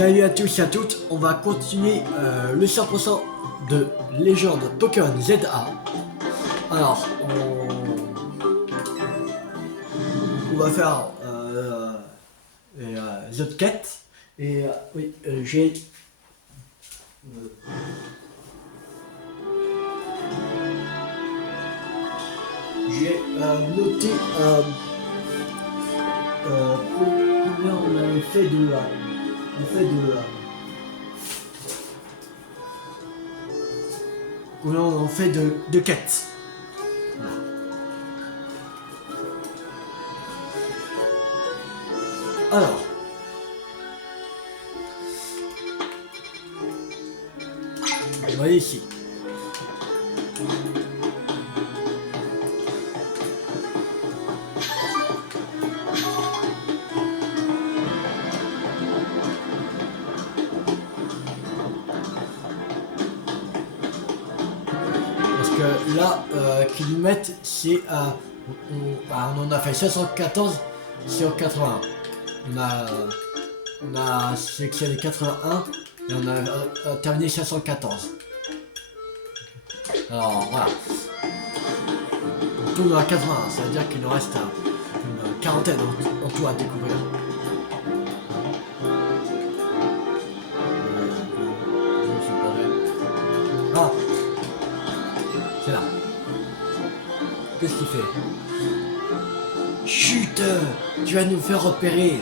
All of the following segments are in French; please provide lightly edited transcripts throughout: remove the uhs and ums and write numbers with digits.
Salut à tous et à toutes, on va continuer le 100% de légende Pokémon ZA. Alors, on va faire les autres quêtes. Et oui, j'ai noté combien on avait fait de... combien on en fait de quêtes. Voilà. Alors, vous voyez ici. Parce que là, qu'ils nous mettent, c'est on en a fait 74 sur 81. On a sélectionné 81 et on a terminé 514. Alors voilà. On tourne à 81, ça veut dire qu'il nous reste une quarantaine en tout à découvrir. Ah, c'est là. Qu'est-ce qu'il fait? Chut, tu vas nous faire repérer.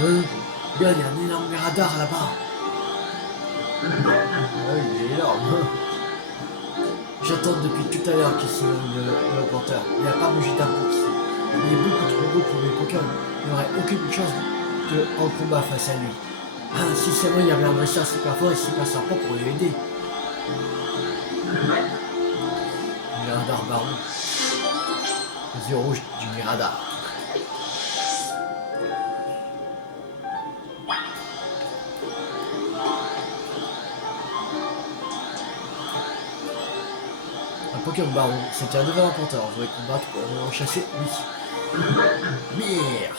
Regarde, il y a un énorme radar là-bas. Il est énorme. J'attends depuis tout à l'heure qu'il se le porteur. Il n'a pas bougé d'un pouce. Il est beaucoup trop gros pour mes Pokémon. Il n'aurait aucune chance en combat face à lui. Ah, si seulement il y avait un dresseur super fort et si pas sympa pour lui aider. Miradar baron. Les yeux rouges du Miradar. Un Pokémon baron, c'était un nouvel importeur. On devrait combattre pour en chasser lui. Mire.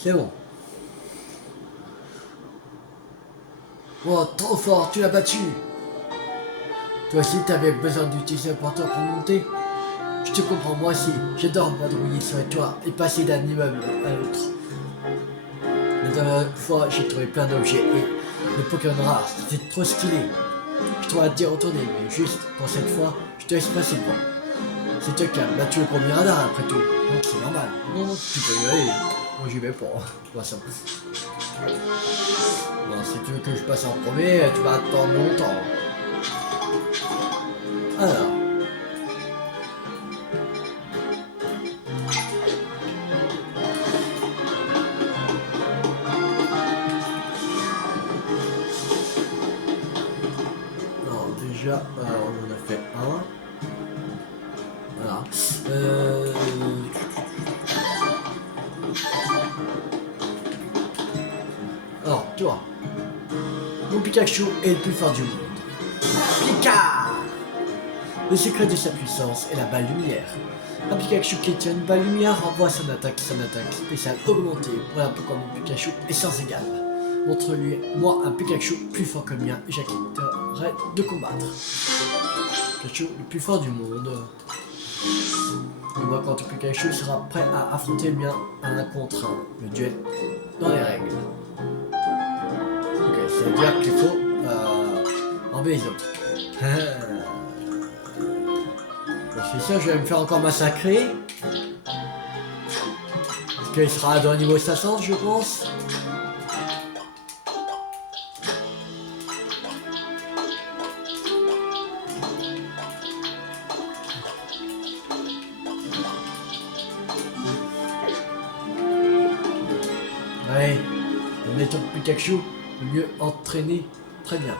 C'est bon. Oh, trop fort, tu l'as battu. Toi aussi, t'avais besoin d'utiliser un porteur pour monter. Je te comprends, moi aussi. J'adore m'adrouiller sur toi et passer d'un immeuble à l'autre. La dernière fois, j'ai trouvé plein d'objets et de Pokémon rares. C'était trop stylé. Je dois t'y retourner, mais juste pour cette fois, je te laisse passer devant. C'est toi qui as battu le premier radar après tout. Donc c'est normal. Non, tu peux y aller. Moi j'y vais pour ça. Bon, si tu veux que je passe en premier, tu vas attendre longtemps. Alors. Alors déjà, on en a fait un. Voilà. Alors, toi, mon Pikachu est le plus fort du monde. Pika! Le secret de sa puissance est la balle lumière. Un Pikachu qui tient une balle lumière renvoie son attaque spéciale augmentée. Voilà pourquoi mon Pikachu est sans égal. Montre-lui, moi, un Pikachu plus fort que le mien et j'accepterai de combattre. Pikachu le plus fort du monde. On voit quand le Pikachu sera prêt à affronter le mien un contre un. Le duel dans les règles. Ok, ça veut dire qu'il faut enlever les autres. Je suis sûr que je vais me faire encore massacrer. Parce qu'il sera dans le niveau 60, je pense. En étant Pikachu, le mieux entraîné, très bien.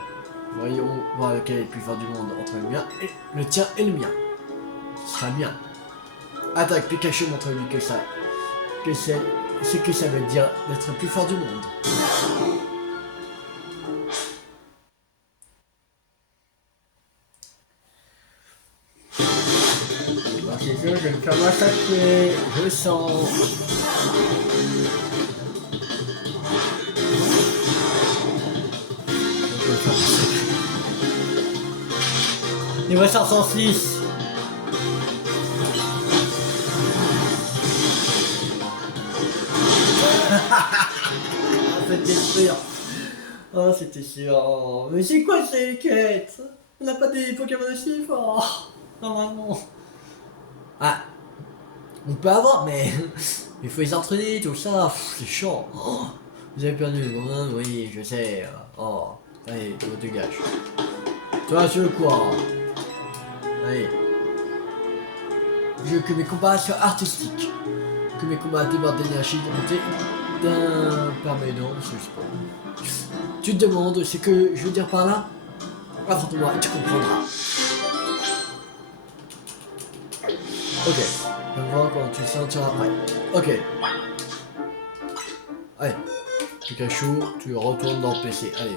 Voyons voir lequel est le plus fort du monde entre le tien et le mien. Ce sera bien. Attaque Pikachu, montre-lui que c'est ce que ça veut dire d'être le plus fort du monde. Bah, c'est sûr, je vais me faire massacrer, je sens. Niveau 506. C'était sûr. Oh, c'était sûr. Oh, mais c'est quoi ces quêtes? On n'a pas des Pokémon aussi forts. Normalement. Ah, on peut avoir, mais il faut les entraîner, tout ça. C'est chiant. Oh, vous avez perdu le monde, oui, je sais. Oh, allez, toi, dégage. Toi, tu veux quoi? Allez. Je veux que mes combats soient artistiques. Que mes combats débordent d'énergie, de monter d'un permanent, je sais pas. Tu te demandes ce que je veux dire par là? Affronte-moi et tu comprendras. Ok. Je vais voir quand tu te sentiras prêt. Ok. Allez. Pikachu, tu retournes dans le PC. Allez.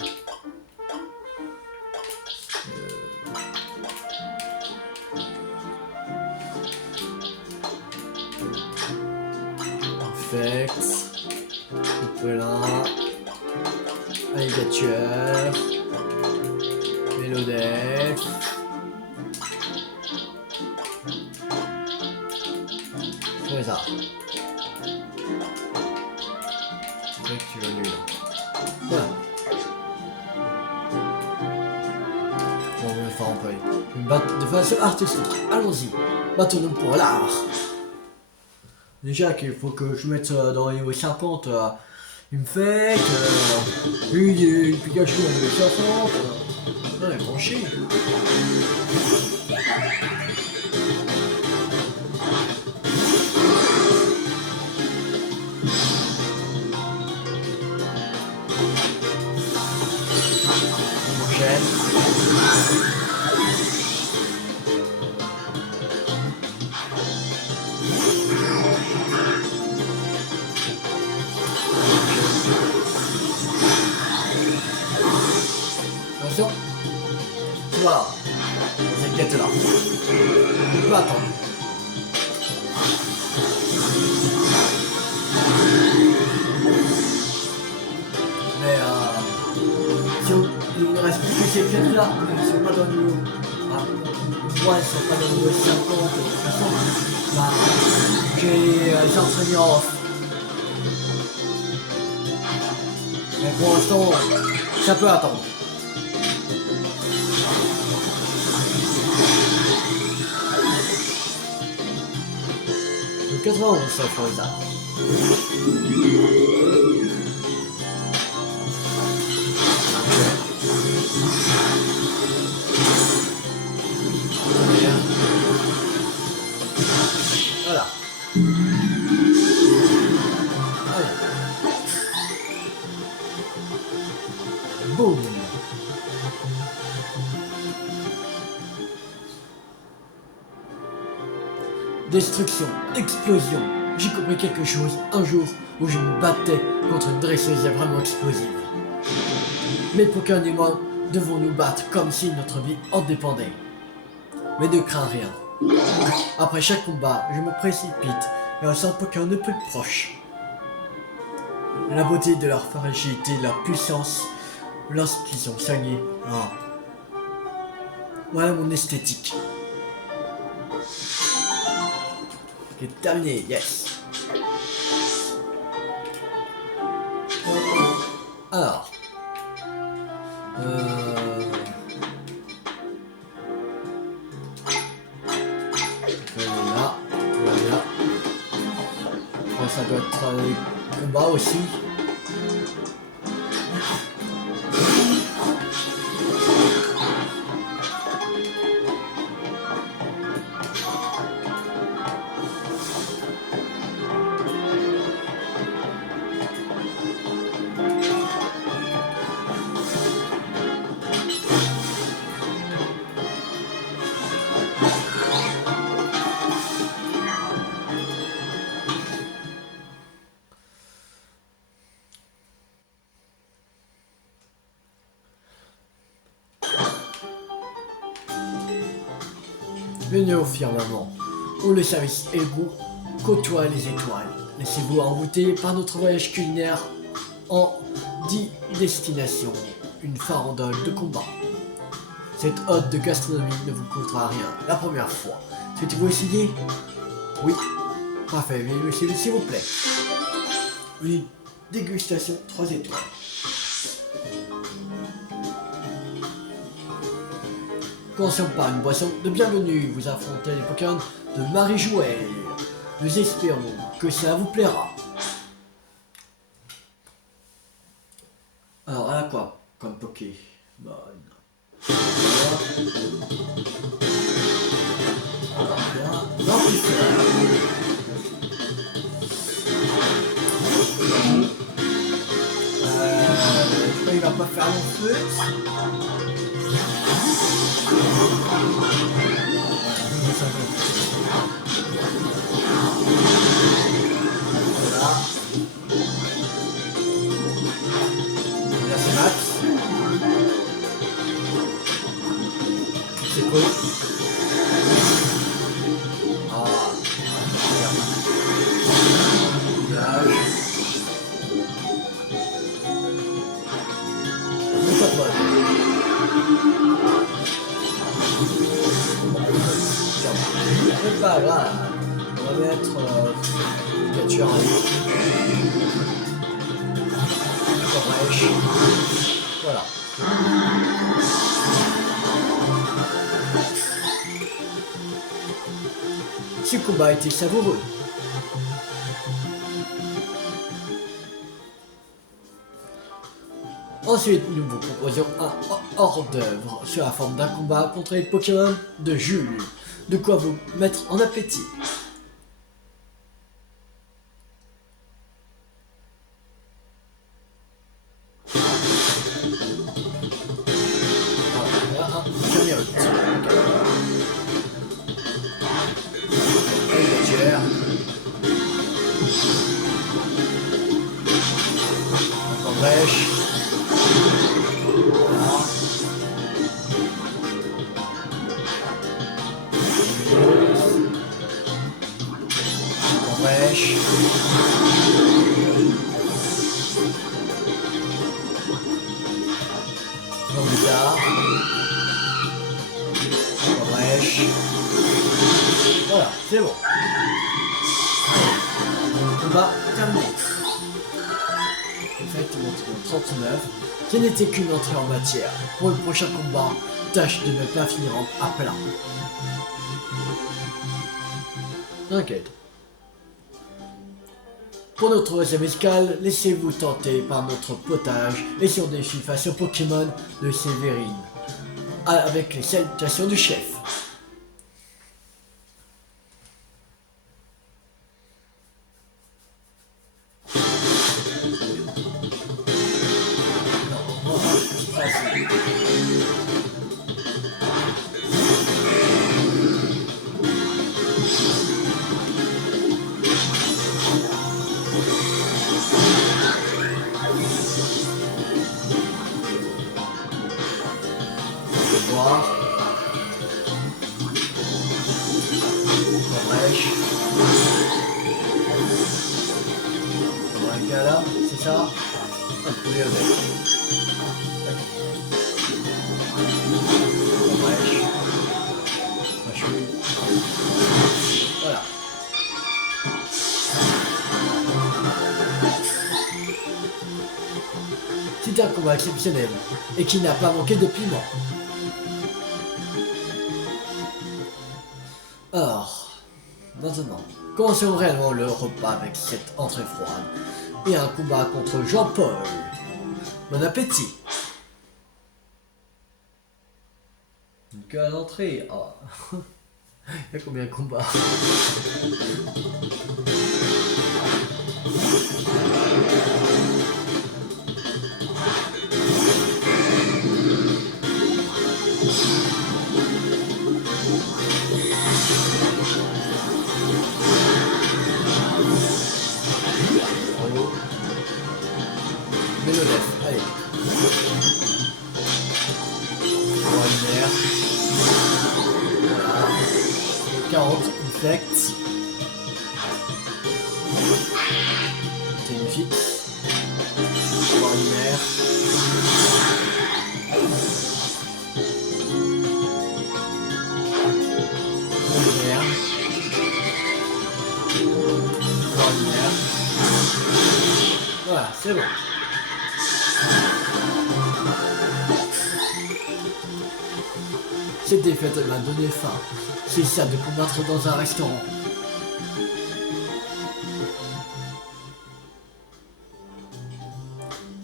Perfect. Voilà. Alligator. Mélodef. C'est ça. C'est vrai que tu vas nul. Voilà. Bon, on va faire un peu. Je vais me battre de façon artistique. Allons-y. Battons-nous pour l'art. Déjà qu'il faut que je mette dans les niveaux 50 une fête, une Pikachu dans les niveaux 60. Non, mais bon chier. Attention. Voilà. Cette quête là. On peut attendre. Mais si il ne reste plus que ces quêtes là, elles ne sont pas dans le niveau. Moi, elles ne sont pas dans le niveau 50 ou 60. Bah, j'ai les entraînés en off. Mais pour l'instant, ça peut attendre. Le 91, ça fait ça. Voilà. Allez. Boum. Destruction, explosion. J'ai compris quelque chose un jour où je me battais contre une dresseuse vraiment explosive. Mais Pokémon et moi devons nous battre comme si notre vie en dépendait. Mais ne crains rien. Après chaque combat, je me précipite et un centre Pokémon de plus proche. La beauté de leur fragilité, leur puissance lorsqu'ils sont soignés. Oh. Voilà mon esthétique. C'est terminé, yes. Alors. Voilà. Voilà. Bon, ça doit être les combats aussi. Bienvenue au firmament, où le service et le goût côtoient les étoiles. Laissez-vous envoûter par notre voyage culinaire en 10 destinations, une farandole de combat. Cette ode de gastronomie ne vous coûtera rien la première fois. Souhaitez-vous essayer? Oui. Parfait, veuillez s'il vous plaît. Une dégustation 3 étoiles. Commençons par une boisson de bienvenue. Vous affrontez les Pokémon de Marie-Jouelle. Nous espérons que ça vous plaira. Alors, elle a quoi comme Poké? Il va pas faire long feu. Voilà. Là c'est Max. C'est cool. Ah. Regarde. C'est pas grave, on va mettre Pikachu en voilà. Ce combat était savoureux. Ensuite, nous vous proposions un hors d'œuvre sur la forme d'un combat contre les Pokémon de Jules. De quoi vous mettre en appétit. Voilà, encore brèche. Wesh. Encore bizarre. Wesh. Voilà, c'est bon. Combat terminé. Effectivement, 39. Ce n'était qu'une entrée en matière. Pour le prochain combat, tâche de ne pas finir à plat. T'inquiète. Pour notre deuxième escale, laissez-vous tenter par notre potage et son défi face au Pokémon de Sévérine, avec les salutations du chef. Là, c'est ça. Voilà. C'est un combat exceptionnel et qui n'a pas manqué de piment. Alors, maintenant, commençons réellement le repas avec cette entrée froide et un combat contre Jean-Paul. Bon appétit. Que à l'entrée. Oh. Il y a combien de combats? Allez. Voilà. 40, infect. C'est une fixe. Pouvoir lunaire. Lunaire. Pouvoir lunaire. Voilà, c'est bon. Cette défaite m'a donné faim. C'est ça de combattre dans un restaurant.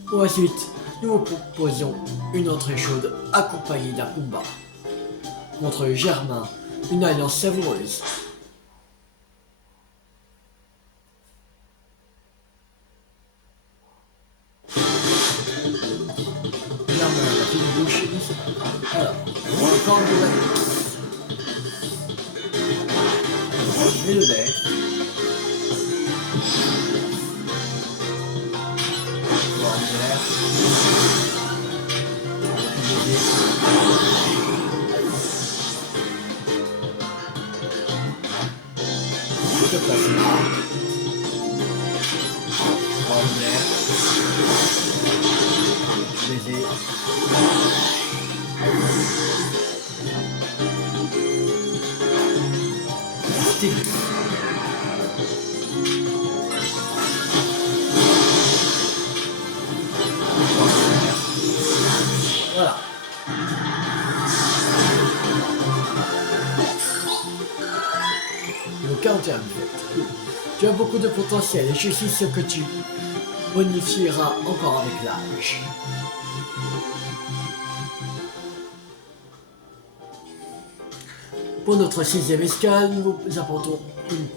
Pour la suite, nous vous proposions une entrée chaude accompagnée d'un combat. Contre Germain, une alliance savoureuse. Germain, la fine bouche. Alors, on va encore de la et le lait. Le plasma. Baiser. Stick. Voilà. Le 41 tu as beaucoup de potentiel et je suis sûr que tu bonifieras encore avec l'âge. Pour notre 6e escale, nous apportons une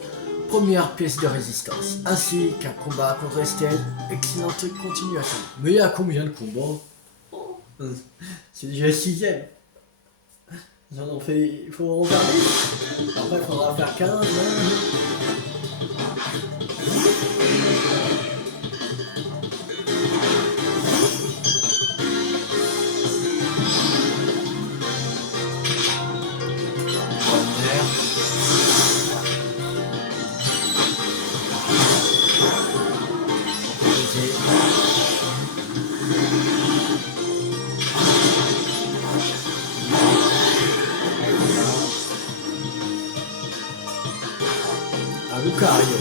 première pièce de résistance, ainsi qu'un combat contre Estelle. Excellente continuation. Mais il y a combien de combats? C'est déjà le 6e. Ils en ont fait... Il faut en faire 10. Après, il faudra faire 15. Lucario.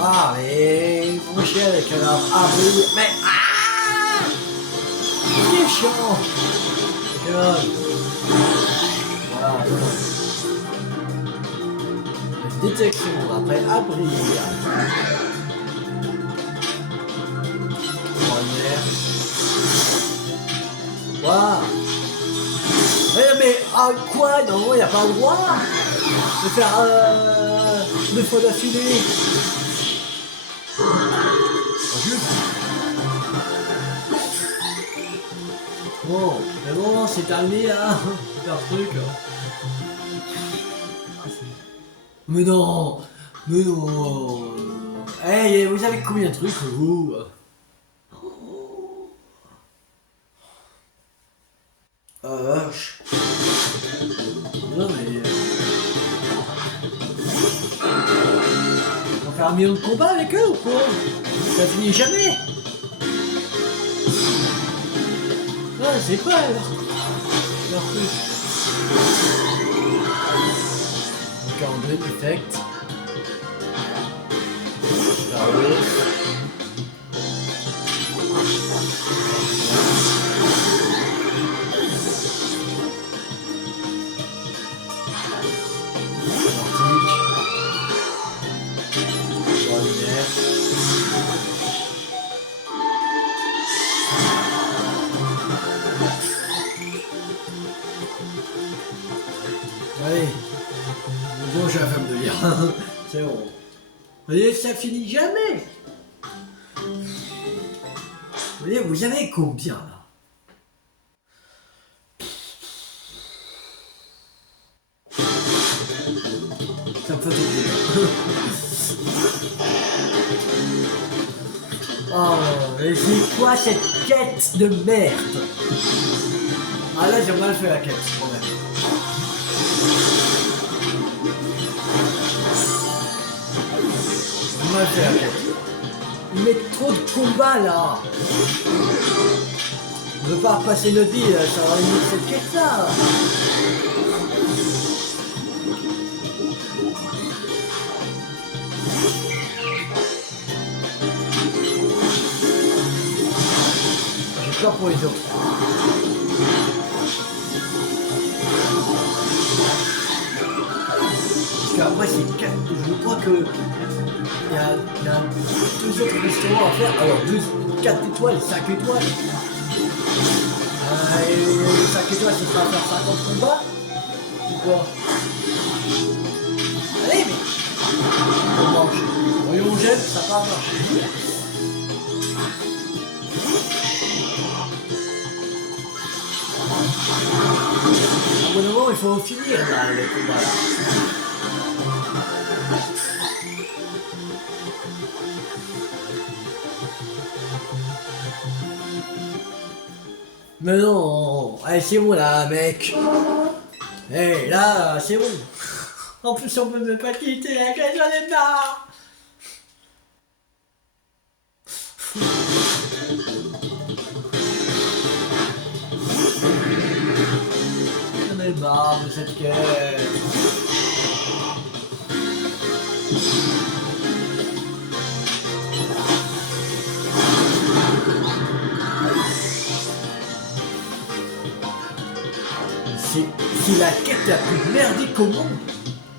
Ah mais mon chien avec un arbre. Ah oui, mais ah, il est chiant. Voilà. Détection après abri. Waouh. Mais ah, quoi? Non, il n'y a pas le droit de faire 2 fois d'affilée. Bon, mais bon, c'est terminé là. Faire truc. Mais non, mais non. Hey, vous avez combien de trucs vous? Vache. Non mais... On va faire un million de combats avec eux ou quoi? Ça finit jamais. Ah, c'est quoi leur truc? 42 effect. Allez, bon, j'ai la femme de lire. C'est bon. Et ça finit jamais. Vous avez combien là? Ça me fait plaisir. Oh, mais c'est quoi cette quête de merde? Ah là, j'ai mal fait la quête, quand même. J'ai mal fait la quête. Il met trop de combats là. On veut pas repasser notre vie, ça va limite cette quête là. J'ai peur pour les autres. Parce qu'après c'est 4, je crois que il y a 2 autres restaurants à faire. Alors 4 étoiles, 5 étoiles. Et 5 étoiles, ça sera à faire 50 combats ou quoi? Allez, mais on mange. Voyons, on jette, ça va marcher. À un bon moment, il faut finir là, les combats là. Mais non, allez c'est bon là mec. Eh là c'est bon. En plus on peut même pas quitter la quête, j'en ai marre. J'en ai marre de cette quête. C'est la quête la plus merdique au monde.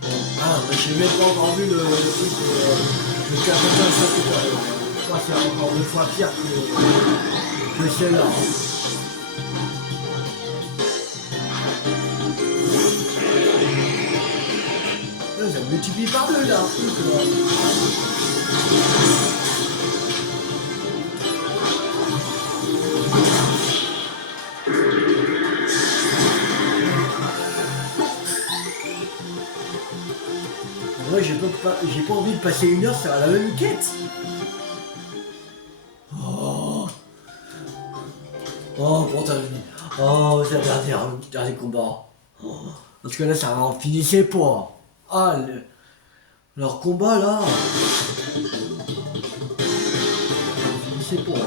Ah, mais j'ai même pas encore vu le truc de 45 étoiles. Je crois que c'est encore 2 fois pire que celle-là. Ça multiplie par 2 là. Moi j'ai pas envie de passer 1 heure sur la même quête. Oh, oh Protagonie. Oh, c'est le dernier combat. Oh, parce que là ça en finissait pas. Ah, leur combat là. Ça finissait pas.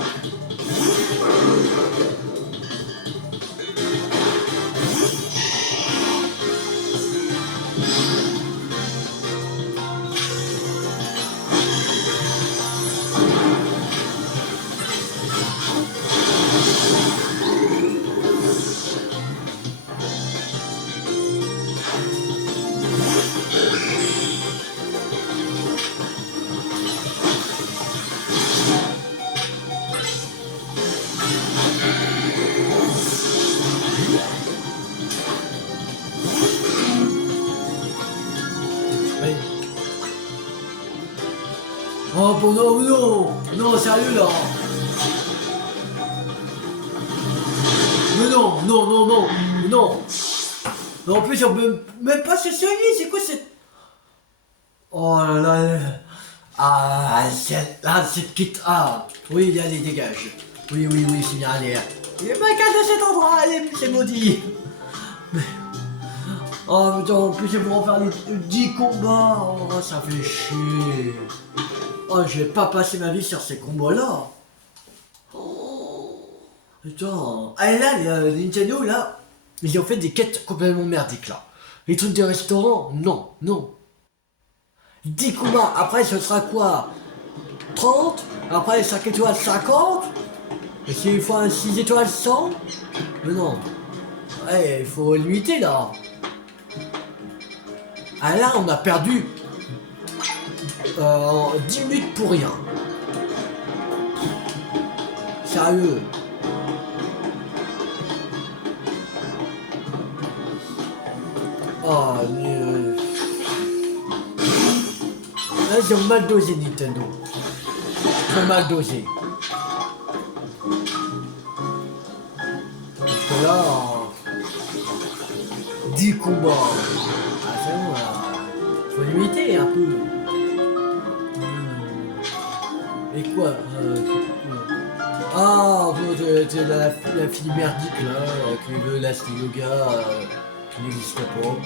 Oh bon non, non, non, sérieux là. Mais non, non, non, non, non. Mais en plus on peut même pas se soigner, c'est quoi cette... Oh là là. Ah, cette quitte. Ah, oui, allez, dégage. Oui, oui, oui, c'est bien, allez. Il est pas qu'à de cet endroit, allez, c'est maudit. Mais... Oh putain, en plus c'est pour en faire les 10 combats. Oh, ça fait chier. Oh, je vais pas passer ma vie sur ces combats-là. Oh, putain. Ah, et là, les Nintendo, là, ils ont fait des quêtes complètement merdiques, là. Les trucs de restaurant, non, non. 10 combats, après ce sera quoi? 30? Après 5 étoiles, 50? Et s'il faut un 6 étoiles, 100? Mais non. Ouais, il faut limiter, là. Ah là, on a perdu 10 minutes pour rien. Sérieux. Oh, là, ils ont mal dosé Nintendo. Ils ont mal dosé. Parce que là, 10 combats. Ah, c'est bon, là. Faut limiter un peu. Et quoi Ah, c'est la fille merdique là, qui veut l'astro yoga, qui n'existe pas.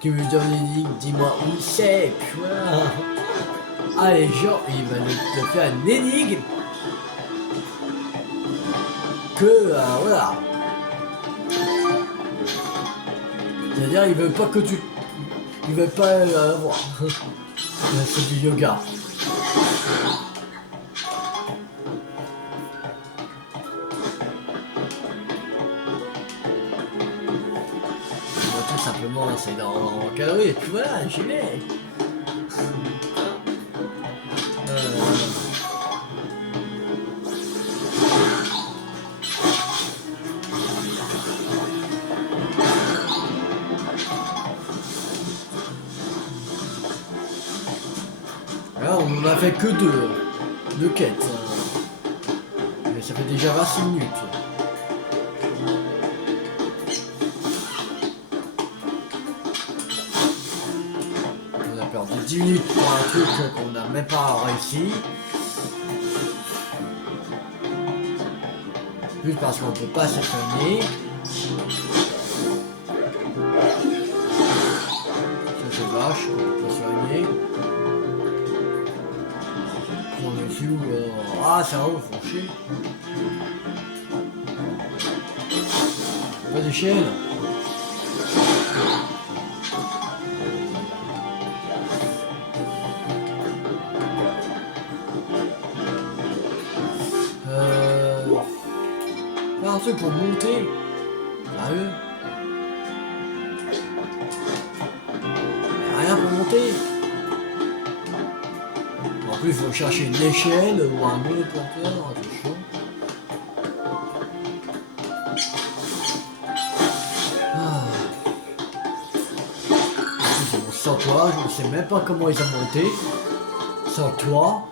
Qui me donne l'énigme, dis-moi où c'est, quoi. Ah les gens, il va te faire une énigme. Que, voilà. C'est-à-dire, il veut pas que tu... Il veut pas avoir. C'est du yoga. Tout simplement, c'est dans calories, et puis voilà, j'y vais. Là, on n'en a fait que deux quêtes. Mais ça fait déjà 26 minutes. On a perdu 10 minutes pour un truc qu'on n'a même pas réussi. Juste parce qu'on ne peut pas s'étonner. Ça c'est vache, on peut soigner. Ah, ça va, franchir. Pas d'échelle. Pas un truc pour monter. Sérieux? Rien pour monter. En plus, il faut chercher une échelle ou un nœud porteur, c'est chaud. Sans toi, je ne sais même pas comment ils ont monté. Sans toi.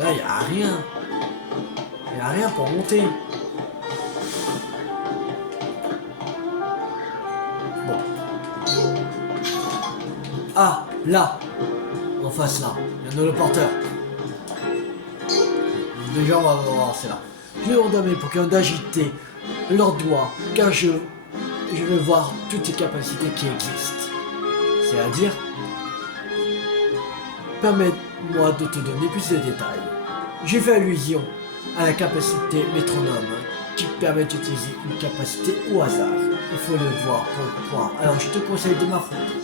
Là, il n'y a rien. Il n'y a rien pour monter. Ah, là, en face là, il y a le porteur. Déjà, on va voir, c'est là. Je vais ordonner pour qu'un d'agiter leurs doigts, car je veux voir toutes les capacités qui existent. C'est-à-dire, permets-moi de te donner plus de détails. J'ai fait allusion à la capacité métronome, qui permet d'utiliser une capacité au hasard. Il faut le voir pour le point. Alors, je te conseille de m'affronter.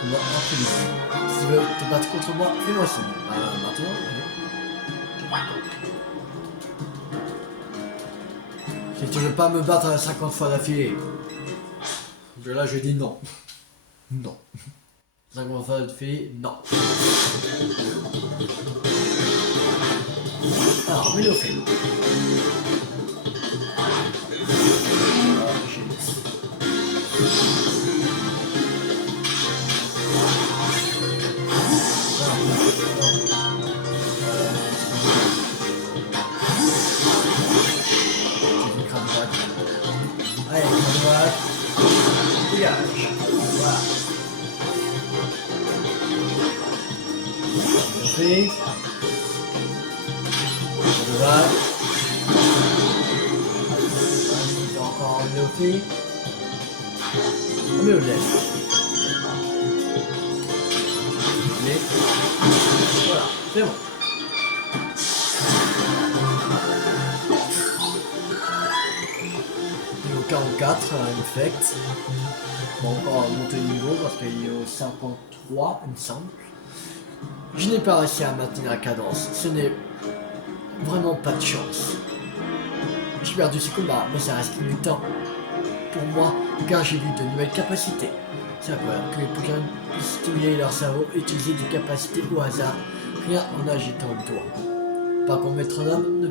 On va rentrer ici. Si tu veux te battre contre moi, fais-moi signe. Maintenant, si tu veux pas me battre 50 fois d'affilée, là je dis non. Non. 50 fois d'affilée, non. Alors, mais le fait. Allez, droite. Dégage. Voilà. On fait. Droite. Encore un fait. On met au laisse. Voilà, c'est bon. Niveau 44, infect. Bon, encore monter le niveau parce qu'il est au 53, il me semble. Je n'ai pas réussi à maintenir la cadence. Ce n'est vraiment pas de chance. J'ai perdu ce combat, mais ça reste limitant pour moi car j'ai vu de nouvelles capacités. C'est incroyable que les Pokémon puissent stimuler leur cerveau et utiliser des capacités au hasard, rien en agitant le doigt. Par contre, Métronome ne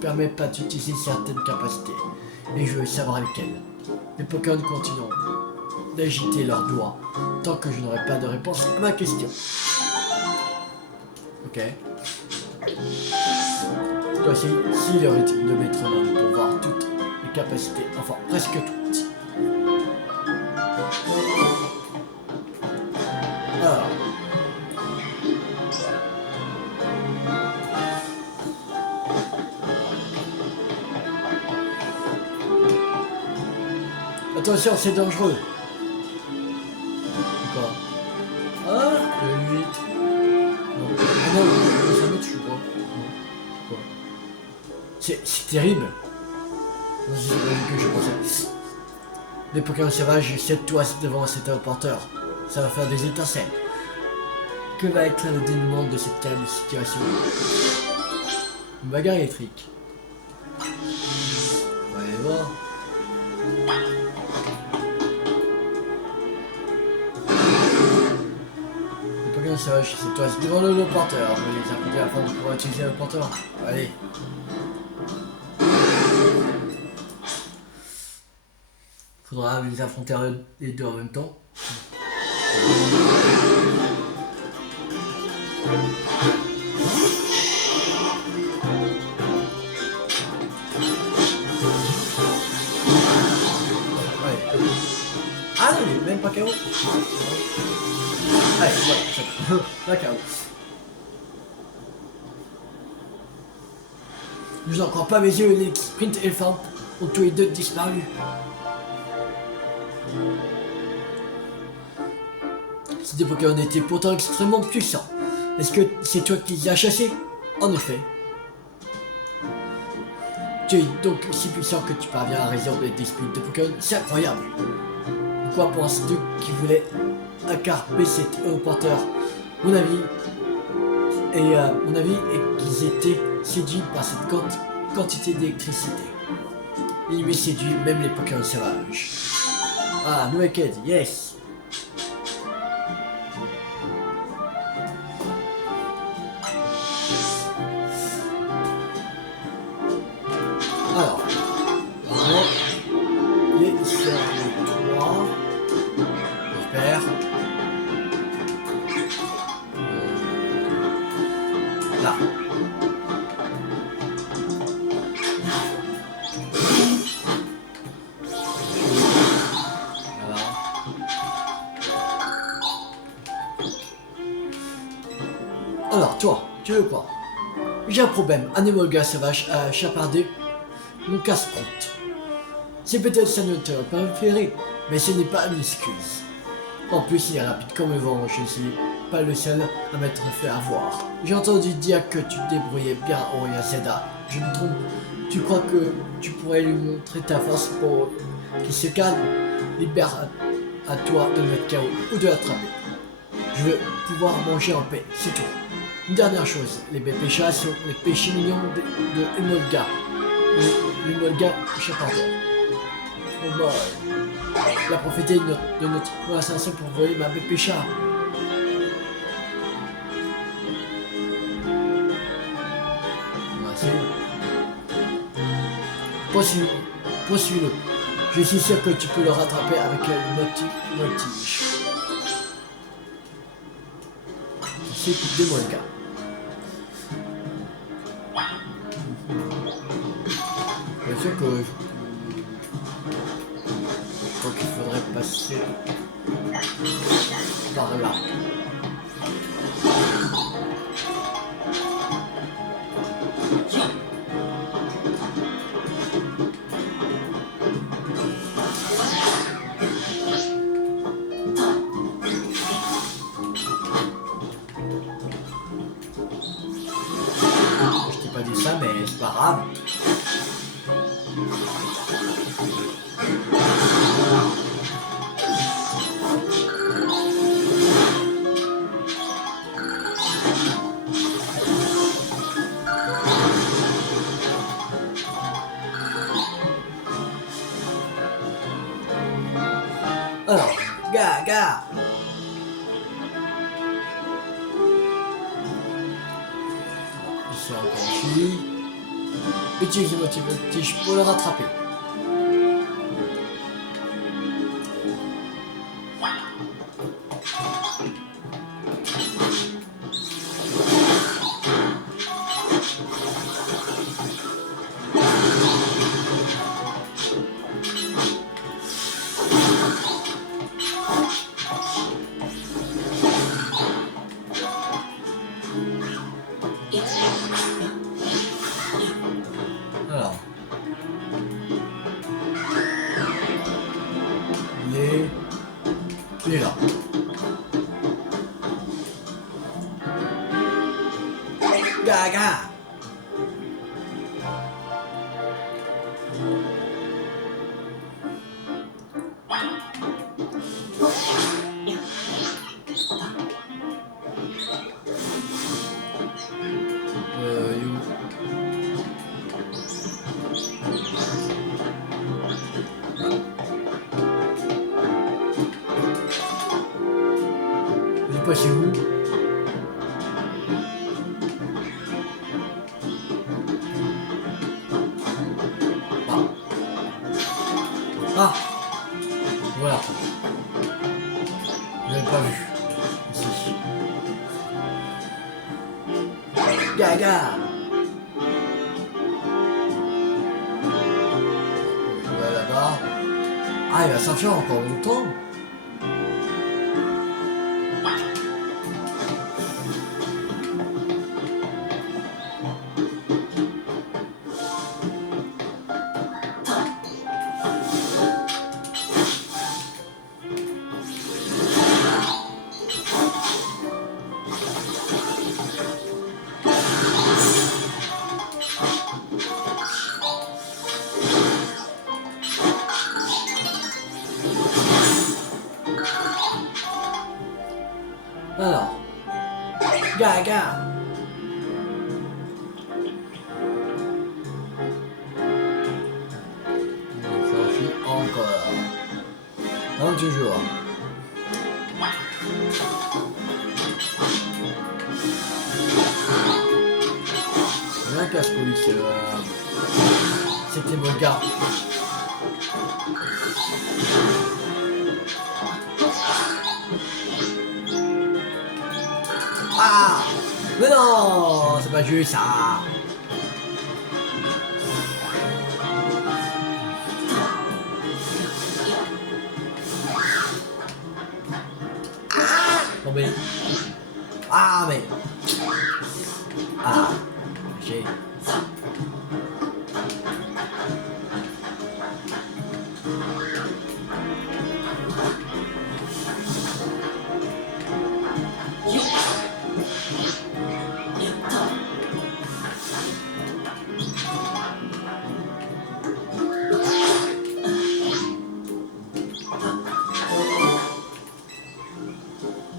permet pas d'utiliser certaines capacités, et je veux savoir lesquelles. Les Pokémon continueront d'agiter leurs doigts tant que je n'aurai pas de réponse à ma question. Ok. Voici le rythme de Métronome pour voir toutes les capacités, enfin presque toutes. attention, c'est dangereux. Quoi? Ah, le 8. Non. Ah non, c'est un autre, je crois. Non. Quoi? C'est terrible. Non, c'est ce que je pensais. Les Pokémon sauvages, cette-toi devant cet téléporteur. Ça va faire des étincelles. Que va être le dénouement de cette terrible situation? Une bagarre électrique. On va aller voir. Les Pokémon sauvages, cette-toi devant le porteur. On va les affronter afin de pouvoir utiliser le porteur. Allez. Faudra les affronter les deux en même temps. Ouais. Ah non, il est même pas KO. Allez, voilà, c'est bon. Pas KO. Je n'en crois pas mes yeux, les Sprint et Elfant ont tous les deux disparu. Ces Pokémon étaient pourtant extrêmement puissants. Est-ce que c'est toi qui les as chassés? En effet. Tu es donc si puissant que tu parviens à résoudre les disputes de Pokémon, c'est incroyable. Pourquoi penses-tu qu'ils voulaient accaparer cet porteur? Mon avis est qu'ils étaient séduits par cette quantité d'électricité. Il lui séduit même les Pokémon sauvages. Ah, nouvelle quête, yes. Alors, les sœurs de 3, j'espère. Là. Voilà. Alors, toi, tu veux quoi? J'ai un problème, un émolga sauvage a chapardé mon casse-croûte. C'est peut-être ça ne te pas préféré, mais ce n'est pas une excuse. En plus, il est rapide comme le vent, je ne suis pas le seul à m'être fait avoir. J'ai entendu dire que tu te débrouillais bien au Yaseda. Je me trompe. Tu crois que tu pourrais lui montrer ta force pour qu'il se calme? Libère à toi de mettre KO ou de l'attraper. Je veux pouvoir manger en paix, c'est tout. Une dernière chose, les Bépéchas sont les péchés mignons de Emolga. L'Emolga chapardeur. Oh boy. Il a profité de notre conversation pour voler ma Bépécha. C'est bon. Poursuis-le. Je suis sûr que tu peux le rattraper avec le voltige. C'est des Molga. Bien sûr que je crois qu'il faudrait passer par là. Je t'ai pas dit ça, mais c'est pas grave. Alors, gars. Ici encore ici. Utilise le voltige pour le rattraper. Alors. Gaga. Je sais pas c'est où. Ah, voilà. Je l'avais pas vu. Ici. Gaga. Il va là-bas. Ah, il va s'enfuir encore longtemps. Alors, Gaga. Il s'enfuit encore. Non, toujours. Il y a un casse-couille, c'était mon gars. Ah! Mais non! C'est pas juste ça! Ah! Non mais... Ah mais... Ah! J'ai...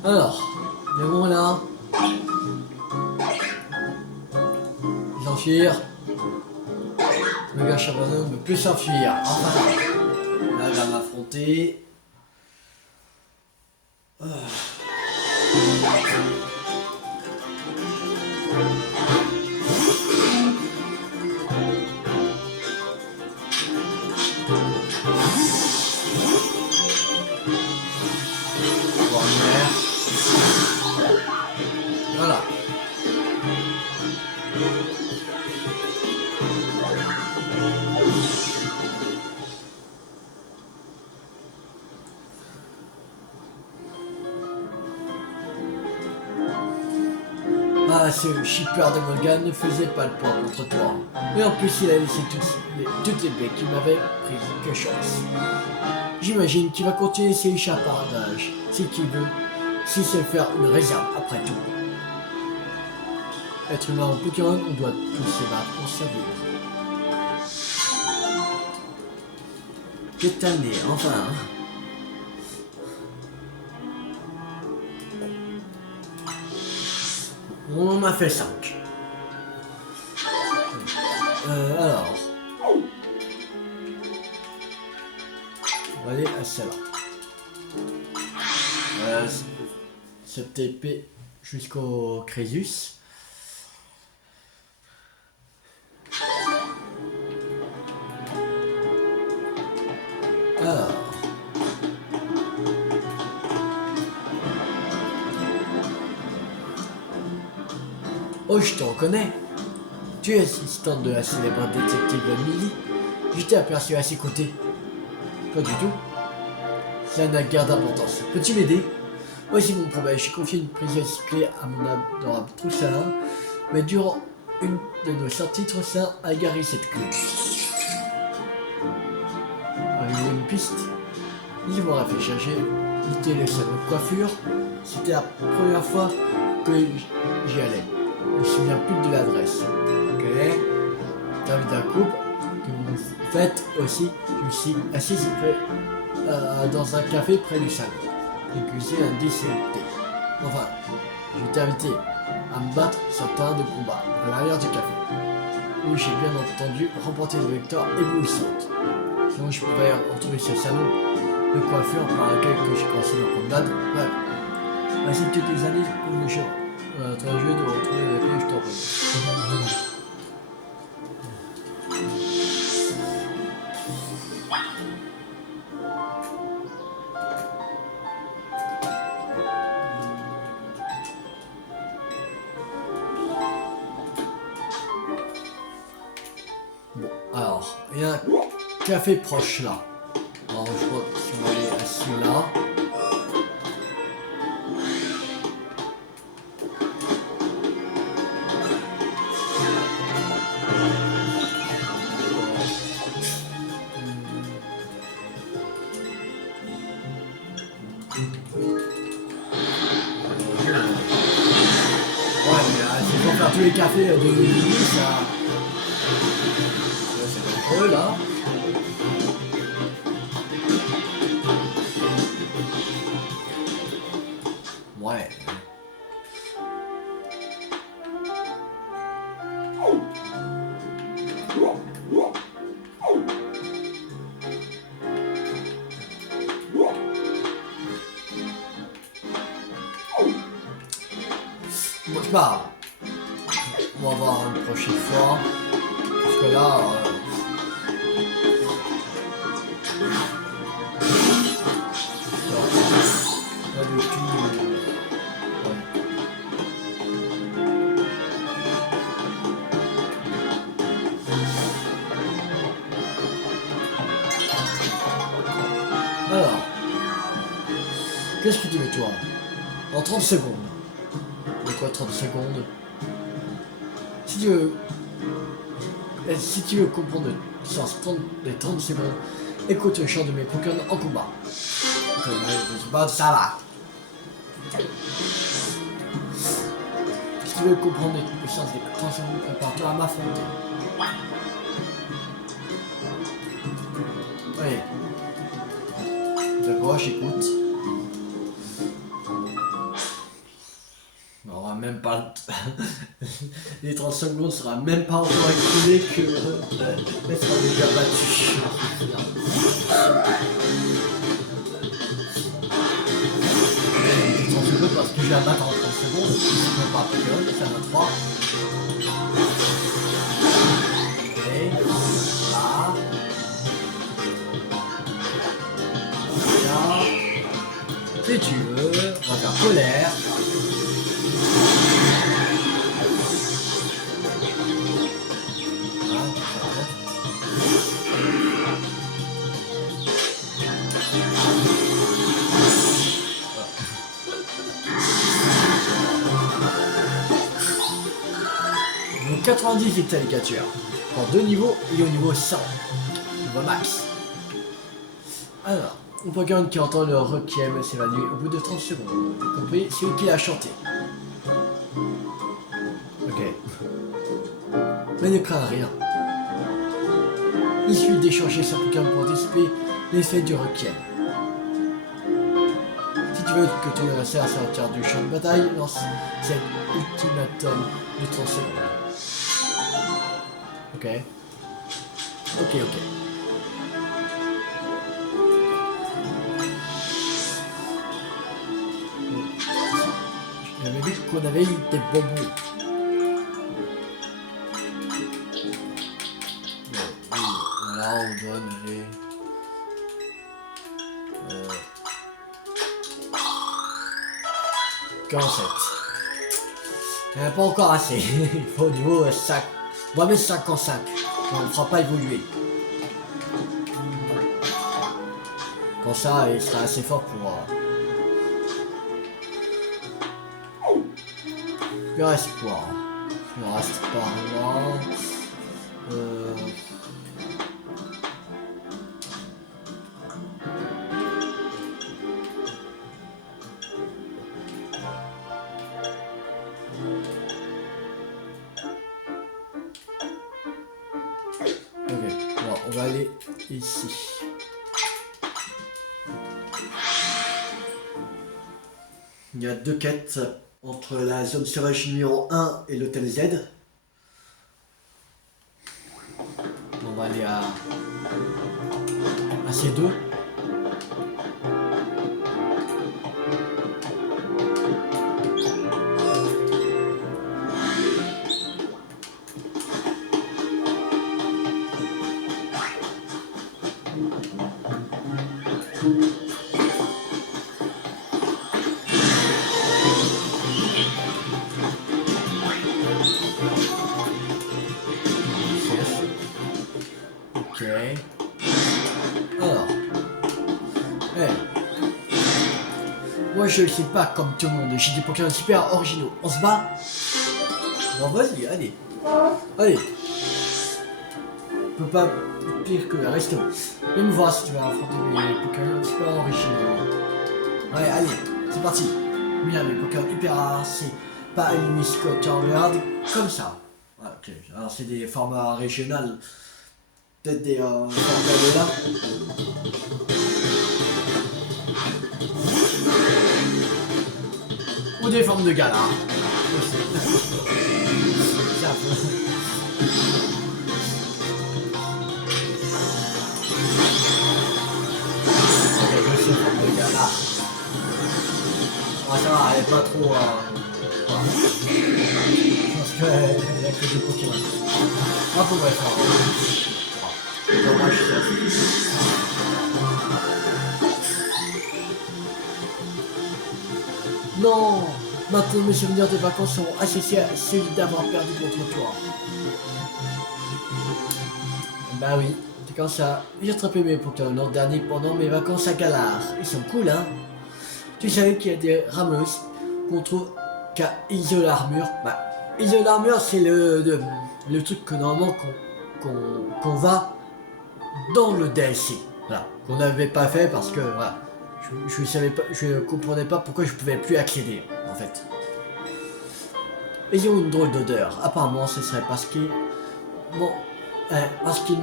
Alors, les bons là. Ils s'enfuirent. Le gars Chabazon ne peut plus s'enfuir. Enfin, là il va m'affronter. Voilà. Ah, ce shipper de Morgan ne faisait pas le poids contre toi. Mais en plus, il a laissé toutes les baies qu'il m'avait prises. Que chance. J'imagine qu'il va continuer ses échappages, si qu'il veut, s'il sait faire une réserve après tout. Être humain ou Pokémon, on doit tous se battre pour survivre. Quelle année, enfin. On en a fait 5. Alors. On va aller à celle-là. Cette épée jusqu'au Crésus. Alors. Oh, je te reconnais. Tu es assistante de la célèbre détective Millie. Je t'ai aperçu à ses côtés. Pas du tout. Ça n'a guère d'importance. Peux-tu m'aider? Voici mon problème. J'ai confié une précieuse clé à mon adorable Troussin. Mais durant une de nos sorties, Troussin a égaré cette clé. Avez-vous une piste? Laissez-moi réfléchir. J'ai quitté le salon de coiffure. C'était la première fois que j'y allais. Je me souviens plus de l'adresse. Ok. J'invite un couple que vous faites aussi. Je suis assis dans un café près du salon. Et que c'est un décédé. Enfin, je t'ai invité à me battre sur le terrain de combat, à l'arrière du café. Où j'ai bien entendu remporter une victoire éblouissante. Sinon je pouvais retrouver ce salon de coiffure par lequel j'ai commencé ma promenade. Bref, voici toutes les années que je très joué de retrouver avec lui, je t'en prie. Bon, alors, il y a un café proche là. Alors je crois que si on va aller assis là. Ouais, mais c'est pour faire tous les cafés de nuit, ça. C'est dangereux là. Ouais. Bon, c'est pas grave. On va voir une prochaine fois. Parce que là. Pas du tout. Ouais. Alors. Qu'est-ce que tu veux, toi? En 30 secondes. De quoi 30 secondes? Si tu veux comprendre le sens des 30 secondes, écoute le chant de mes Pokémon en combat. Bon, ça va. Si tu veux comprendre le sens des 30 secondes, prépare-toi à m'affronter. Oui. D'accord, j'écoute. On aura même pas les 30 secondes sera même pas encore écoulé que elle sera déjà battue. Parce que je vais abattre en 30 secondes, je ne pas Pokémon, ça va 3. Ok, là. Là. Si tu veux, on va faire colère. Donc 90 hectalicatures pour 2 niveaux et au niveau 100. Niveau max. Alors, un Pokémon qui entend le requiem s'évanouit au bout de 30 secondes. Y compris celui qui l'a chanté. Ok. Mais ne crains rien. Il suffit d'échanger son Pokémon pour anticiper l'effet du requiem. Si tu veux que ton adversaire se retire du champ de bataille, lance cet ultimatum de 30 secondes. Ok. Ok. J'avais vu qu'on avait eu des bonbons. Voilà, on donne les... Il n'y en a pas encore assez. Il faut au niveau 5. On va mettre 5 en 5. On ne fera pas évoluer. Comme ça, il sera assez fort pour... Il reste quoi? Il reste par là. on va aller ici. Il y a 2 quêtes entre la zone sauvage numéro 1 et l'hôtel Z. On va aller à ces 2. Ok. Alors. Moi je ne sais pas comme tout le monde, j'ai des Pokémon super originaux. On se bat? Bon vas-y, allez. Allez. On peut pas pire que restons. Viens me voir si tu vas affronter mes Pokémon super originaux. Ouais, allez, c'est parti. Bien, mes Pokémon hyper rares, c'est pas Alimisco, tu en regardes comme ça. Ah, ok, alors c'est des formats régionaux. Peut-être des formats de là. Ou des formes de gala. C'est un peu. Le gala. Ah, ça va, elle est pas trop. Parce qu'elle a que des Pokémon. Ah, pour vrai, dommage, non! Maintenant, mes souvenirs de vacances sont associés à celui d'avoir perdu contre toi. Bah oui, c'est comme ça. J'ai attrapé mes Pokémon l'an dernier pendant mes vacances à Galar. Ils sont cool, hein? Tu savais qu'il y a des Ramos qu'on trouve qu'à Isolarmure. Bah, Isolarmure, c'est le truc que normalement qu'on va dans le DLC. Voilà, qu'on n'avait pas fait parce que voilà, je savais pas, je comprenais pas pourquoi je pouvais plus accéder en fait. Ils ont une drôle d'odeur. Apparemment, ce serait parce qu'ils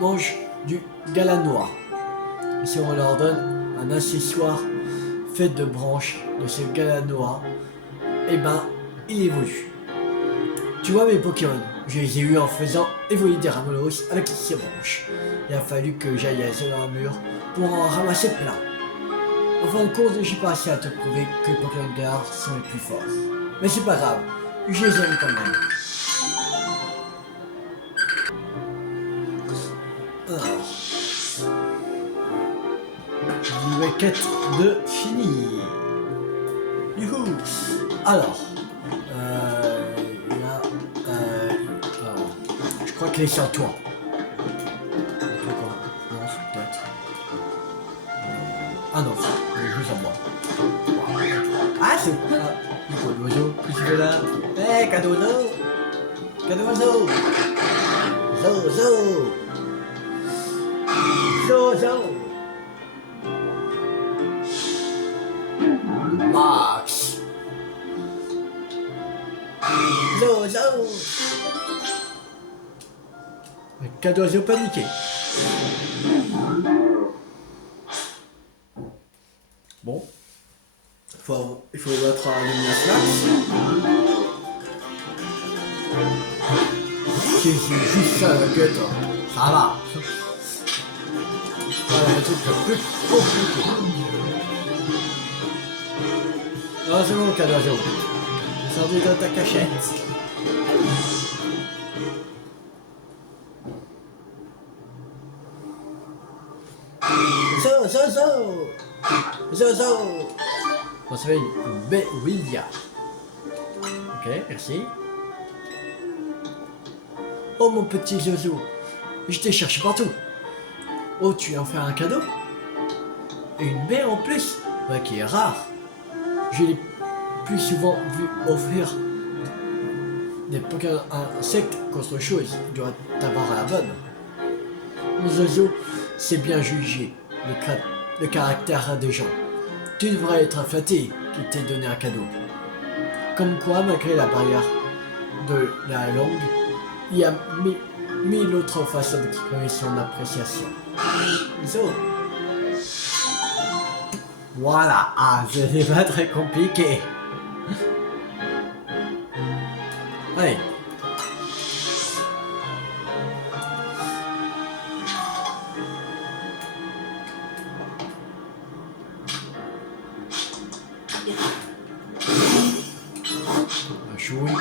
mangent du galanois. Et si on leur donne un accessoire fait de branches de ce galanois, eh ben, il évolue. Tu vois mes Pokémon, je les ai eus en faisant évoluer des Ramolos avec ces branches. Il a fallu que j'aille à Zolarmure pour en ramasser plein. En fin de compte, j'ai pas assez à te prouver que les Pokémon Galar sont les plus forts. Mais c'est pas grave, je les aime quand même. Alors. Nouvelle quête de fini. Youhou. Alors. Je crois que les sur toi. Non, c'est peut-être. Ah non, c'est juste à moi. Ah, c'est quoi? L'oiseau, qu'est-ce que tu fais là? Eh, cadeau oiseau! Cadeau oiseau! Zo, zo! Zo, zo! Max! Zo, zo! Cadeau oiseau paniqué. Bon. Il faut battre à l'élimination. C'est juste ça la quête. Ça va. Voilà un truc plus compliqué. Ah, c'est bon, cadeau oiseau. Sortez de ta cachette. Zo, zo, zo! Zo, zo! On s'appelle Willia. Ok, merci. Oh mon petit Zozo, je t'ai cherché partout. Oh, tu as fait un cadeau? Et une baie en plus, ouais, qui est rare. Je l'ai plus souvent vu offrir des Pokémon insectes qu'autre chose. Il doit t'avoir à la bonne. Mon Zozo, c'est bien jugé le caractère des gens. Tu devrais être flatté qu'il t'ait donné un cadeau. Comme quoi, malgré la barrière de la langue, il a 1000 autres façons d'exprimer son appréciation. So. Voilà, ah, c'est pas très compliqué. Allez. Un chouille.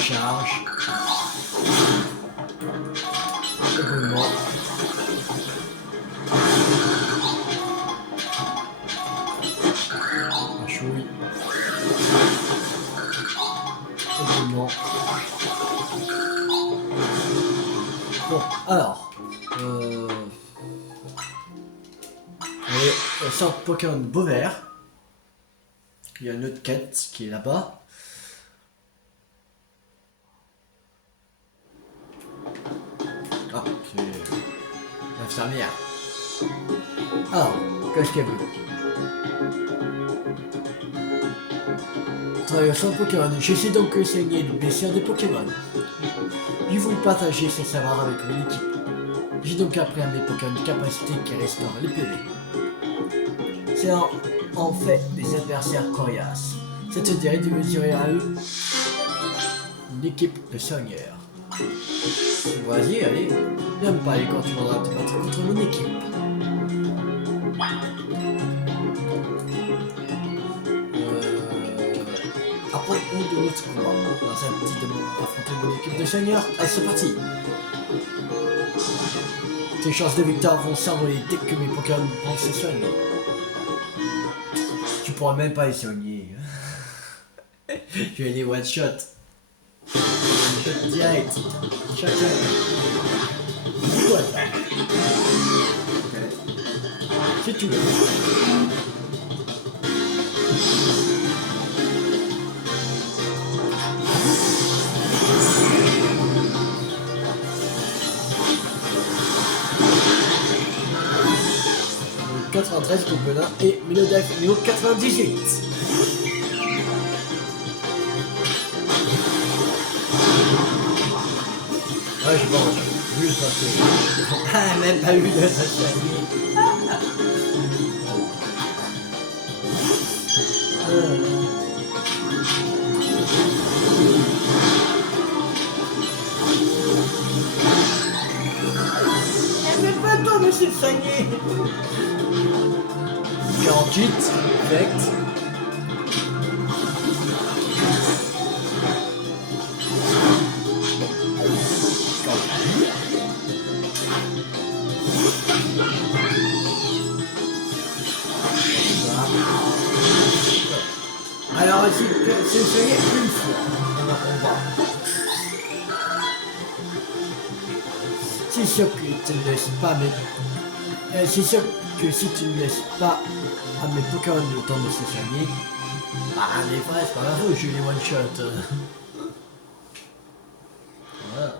Charge. Éboulement. Un chouille. Éboulement. Bon, alors. Allez, on sort Pokémon Beauvert. Il y a une autre quête qui est là-bas. Ah, c'est l'infirmière. Alors, qu'est-ce qu'elle veut? Travaille au centre Pokémon. Je sais donc enseigner les blessures des Pokémon. Je veux partager ces savoirs avec mon équipe. J'ai donc appris à mes Pokémon une capacité qui restaure les PV. C'est en fait des adversaires coriaces. C'est-à-dire de mesurer à eux une équipe de soigneurs. Vas-y, allez, viens me parler quand tu voudras te battre contre mon équipe. Apprends-nous de notre combat. Ça te dit d'affronter mon équipe de soigneurs. Allez, c'est parti. Tes chances de victoire vont s'envoler dès que mes Pokémon vont se soigner. Tu pourras même pas les soigner. Je vais les one shot. Shot direct. Shot direct. Voilà. Si tu veux. Le 93 Copenhague et Mélodec niveau 98. Ouais, je mange. Vu le passé. Ah, même pas eu de sashimi. Elle n'est pas le temps de se soigner. 48, perfect. Alors ici, c'est soigné une fois. On va. C'est sûr que tu ne laisses pas mes... c'est sûr que si tu ne laisses pas à mes Pokémon le temps de se soigner, ah les vrais, c'est pas la faute, je les one shot. Voilà.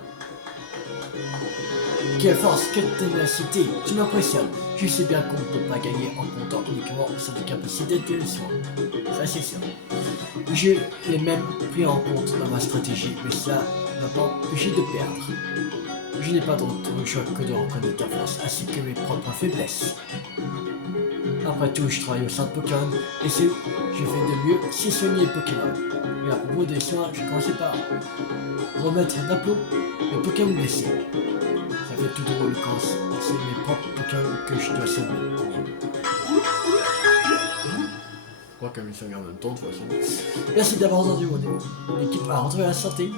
Quelle force, quelle ténacité, tu m'impressionnes. Je sais bien qu'on ne peut pas gagner en comptant uniquement sur des capacités de soins. Ça c'est sûr. Je l'ai même pris en compte dans ma stratégie, mais cela m'a pas empêché de perdre. Je n'ai pas d'autre choix que de reconnaître ta force ainsi que mes propres faiblesses. Après tout, je travaille au centre Pokémon et c'est où je fais de mieux, c'est soigner les Pokémon. Mais à propos des soins, je commençais par remettre d'aplomb les Pokémon blessés. Ça fait tout drôle quand c'est mes propres Pokémon que je dois soigner. Je crois qu'elle me soigne en même temps de toute façon. Merci d'avoir entendu mon équipe a retrouvé la santé.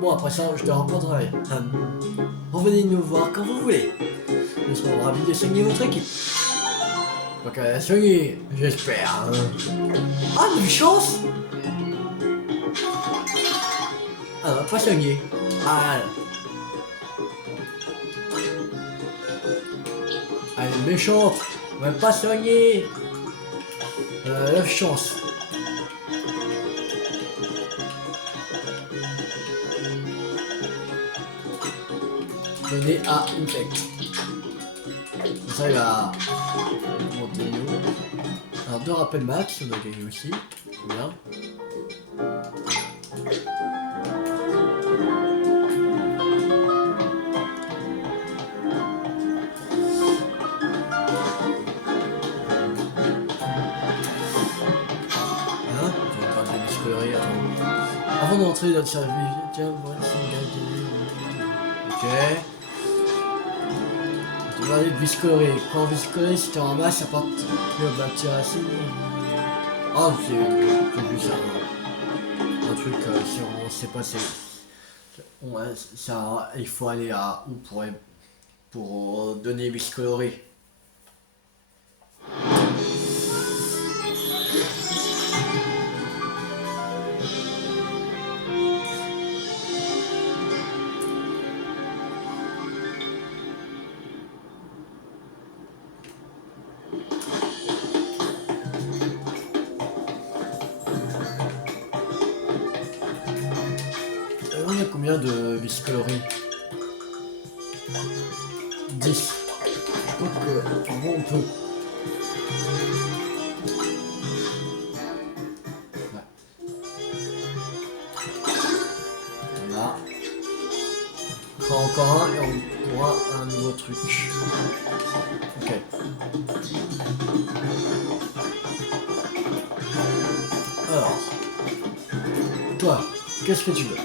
Bon, après ça, je dois reprendre travail. Revenez nous voir quand vous voulez. Nous serons ravis de soigner votre équipe. Donc elle a soigné, j'espère. Ah, une chance. Ah, elle va pas soigner. Ah, elle est méchante. Elle va pas soigner. La chance. Donné à Infect. Ça il va monter nous. Alors 2 rappels max, on a gagné aussi. Bien. bisculerie. Avant d'entrer dans le service, tiens, voici une galerie. Ok. Tu vas aller de bisculerie. Quand bisculerie, si tu ramasses, ça porte le bâtir assis. Ah, j'ai vu ça. Un truc, si on sait pas, c'est. Ouais, ça, il faut aller à où pour donner bisculerie. On a combien de bisculerie? 10. Donc, bon, on peut. Ouais. Voilà. On prend encore un et on pourra un nouveau truc. Ok. Alors. Toi, qu'est-ce que tu veux?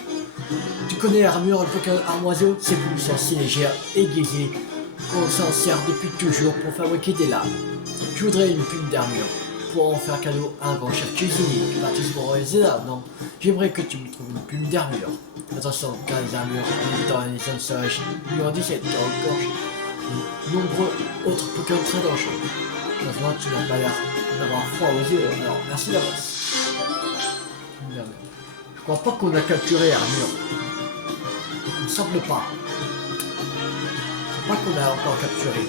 Tu connais l'armure, le Pokémon Armoiseau? C'est puissant, si légère, aiguisée. On s'en sert depuis toujours pour fabriquer des lames. Je voudrais une plume d'armure pour en faire cadeau à un grand chef cuisinier qui participe pour réaliser là, non? J'aimerais que tu me trouves une plume d'armure. Attention, car les armures dans les zones sauvages numéro 17 qui regorge de nombreux autres Pokémon très dangereux. Heureusement, tu n'as pas l'air d'avoir froid aux yeux, alors merci d'avance. Je crois pas qu'on a capturé l'armure. Il me semble pas. Je crois pas qu'on a encore capturé.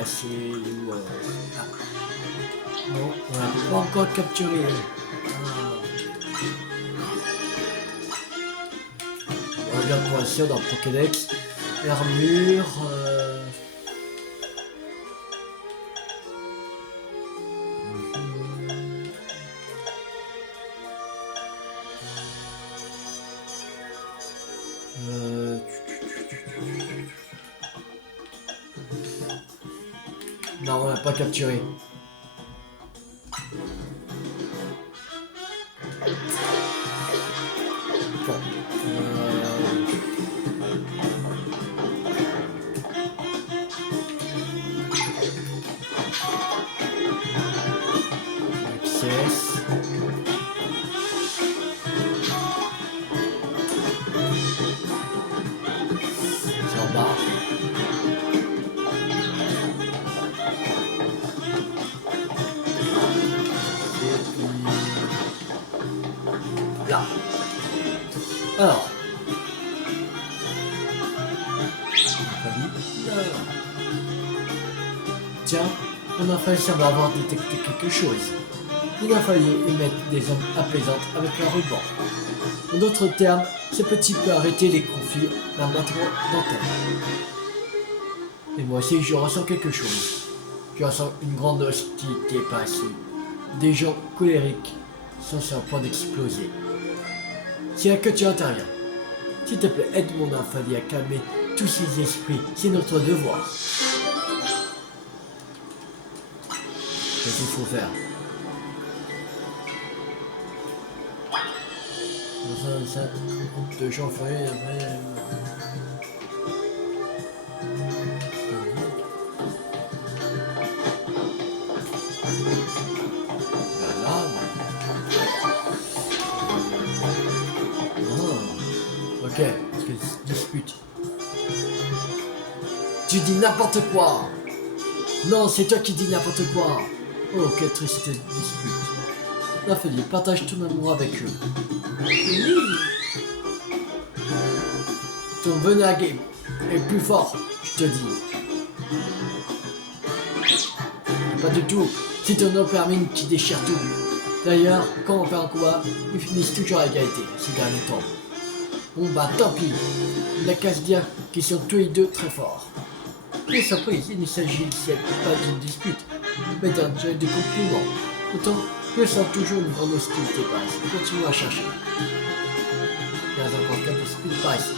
Assez... Ah. Non, on n'a pas encore capturé. On regarde pour essayer dans le Pokédex. Armure... Non, on l'a pas capturé. Bon. Access. C'est en bas. Là. Alors. Tiens, on a failli semble avoir détecté quelque chose. Il a fallu émettre des ondes apaisantes avec un ruban. En d'autres termes, ce petit peut arrêter les conflits d'un battement d'antenne. Et moi aussi, je ressens quelque chose. Je ressens une grande hostilité par ici. Des gens colériques sont sur le point d'exploser. C'est là que tu interviens. S'il te plaît, aide mon infali à calmer tous ces esprits. C'est notre devoir. Qu'est-ce qu'il faut faire? Ça, groupe de gens furieux, ok, parce qu'ils se disputent. Tu dis n'importe quoi. Non, c'est toi qui dis n'importe quoi. Oh, quelle triste dispute. L'infali, partage ton amour avec eux. Oui. Ton Venage est plus fort, je te dis. Pas du tout. C'est ton Opermine qui déchire tout. D'ailleurs, quand on fait un combat, ils finissent toujours à égalité ces derniers temps. Bon bah tant pis. Il n'a qu'à se dire qu'ils sont tous les deux très forts. Et surprise, il ne s'agit pas d'une dispute, mais d'un duel de compliments. Pourtant, je sens toujours une grande hostilité par ici. Continue à chercher. Il y a encore 4 disputes par ici.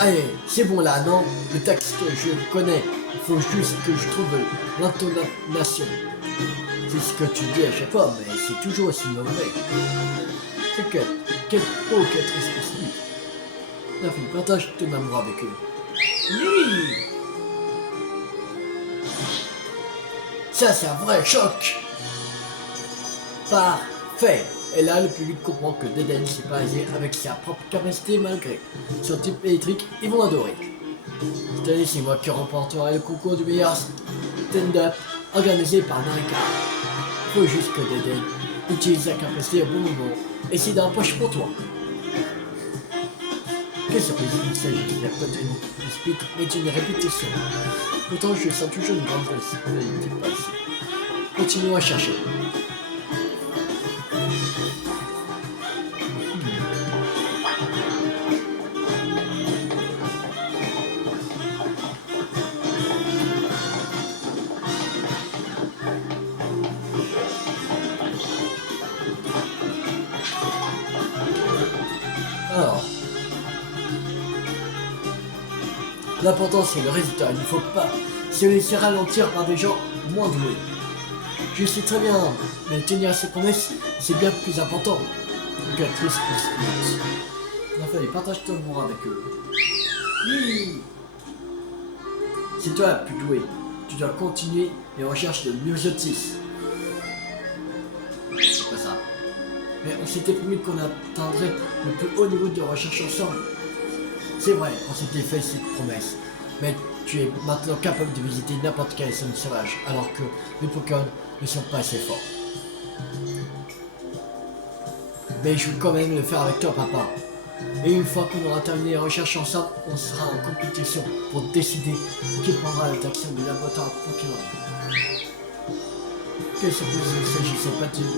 Allez, c'est bon là, non? Le texte, je connais. Il faut juste que je trouve l'intonation. C'est ce que tu dis à chaque fois, mais c'est toujours aussi mauvais. C'est que, quel beau, quel triste spécifique. La fille, partage ton amour avec eux. Oui! Ça, c'est un vrai choc! Parfait! Et là, le public comprend que Deden s'est pas basé avec sa propre capacité malgré son type électrique, ils vont adorer. Cette année, c'est moi qui remporterai le concours du meilleur stand-up organisé par Narika. Faut juste que Deden utilise sa capacité au bon moment et c'est dans la poche pour toi. Quelle surprise, il s'agit de la pas d'une dispute, mais d'une répétition. Pourtant, je sens toujours une grande responsabilité passée. Continuons à chercher. Alors, l'important c'est le résultat, il ne faut pas se laisser ralentir par des gens moins doués. Je sais très bien, mais tenir à ses promesses, c'est bien plus important. Donc actrice plus. Enfin, partage ton amour avec eux. Oui. C'est toi la plus douée. Tu dois continuer les recherches de myosotis. C'est pas ça. Mais on s'était promis qu'on atteindrait le plus haut niveau de recherche ensemble. C'est vrai, on s'était fait cette promesse. Mais tu es maintenant capable de visiter n'importe quelle zone sauvage, alors que les Pokémon ne sont pas assez forts. Mais je veux quand même le faire avec toi, papa. Et une fois qu'on aura terminé les recherches ensemble, on sera en compétition pour décider qui prendra l'attraction du laboratoire Pokémon. Que surprise, il ne s'agissait pas d'une